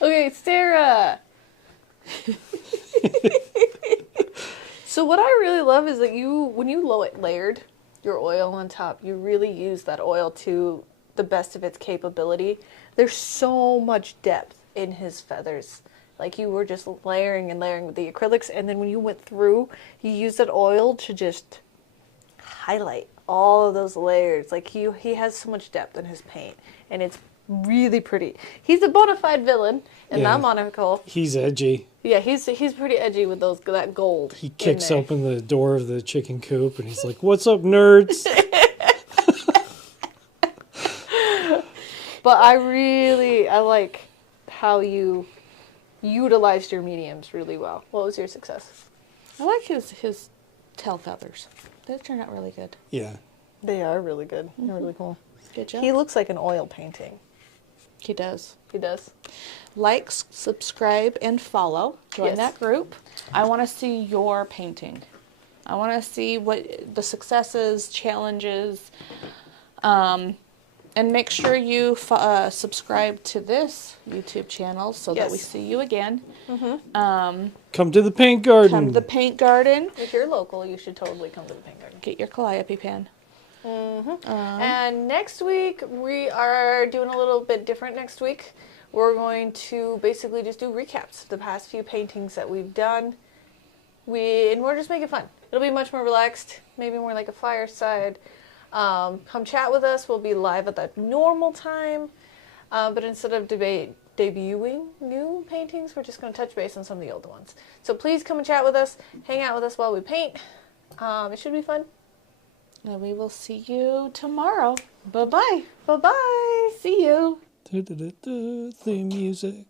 Okay, Sarah. So what I really love is that when you layered your oil on top, you really use that oil to the best of its capability. There's so much depth in his feathers. Like, you were just layering and layering with the acrylics, and then when you went through, you used that oil to just highlight all of those layers. Like, he has so much depth in his paint, and it's really pretty. He's a bona fide villain in that monocle. He's edgy. Yeah, he's pretty edgy with that gold. He kicks open the door of the chicken coop, and he's like, "What's up, nerds?" But I like how you utilized your mediums really well. What was your success? I like his tail feathers. They turned out really good. Yeah. They are really good. They're really cool. Good job. He looks like an oil painting. He does. He does. Like, subscribe, and follow. Join that group. I want to see your painting. I want to see what the successes, challenges, and make sure you subscribe to this YouTube channel so that we see you again. Come to the paint garden. Come to the paint garden. If you're local, you should totally come to the paint garden. Get your calliope pan. And next week, we are doing a little bit different next week. We're going to basically just do recaps of the past few paintings that we've done. And we're just making it fun. It'll be much more relaxed, maybe more like a fireside. Come chat with us. We'll be live at that normal time. But instead of debuting new paintings, we're just going to touch base on some of the old ones. So please come and chat with us. Hang out with us while we paint. It should be fun. And we will see you tomorrow. Bye-bye. Bye-bye. See you. Theme music.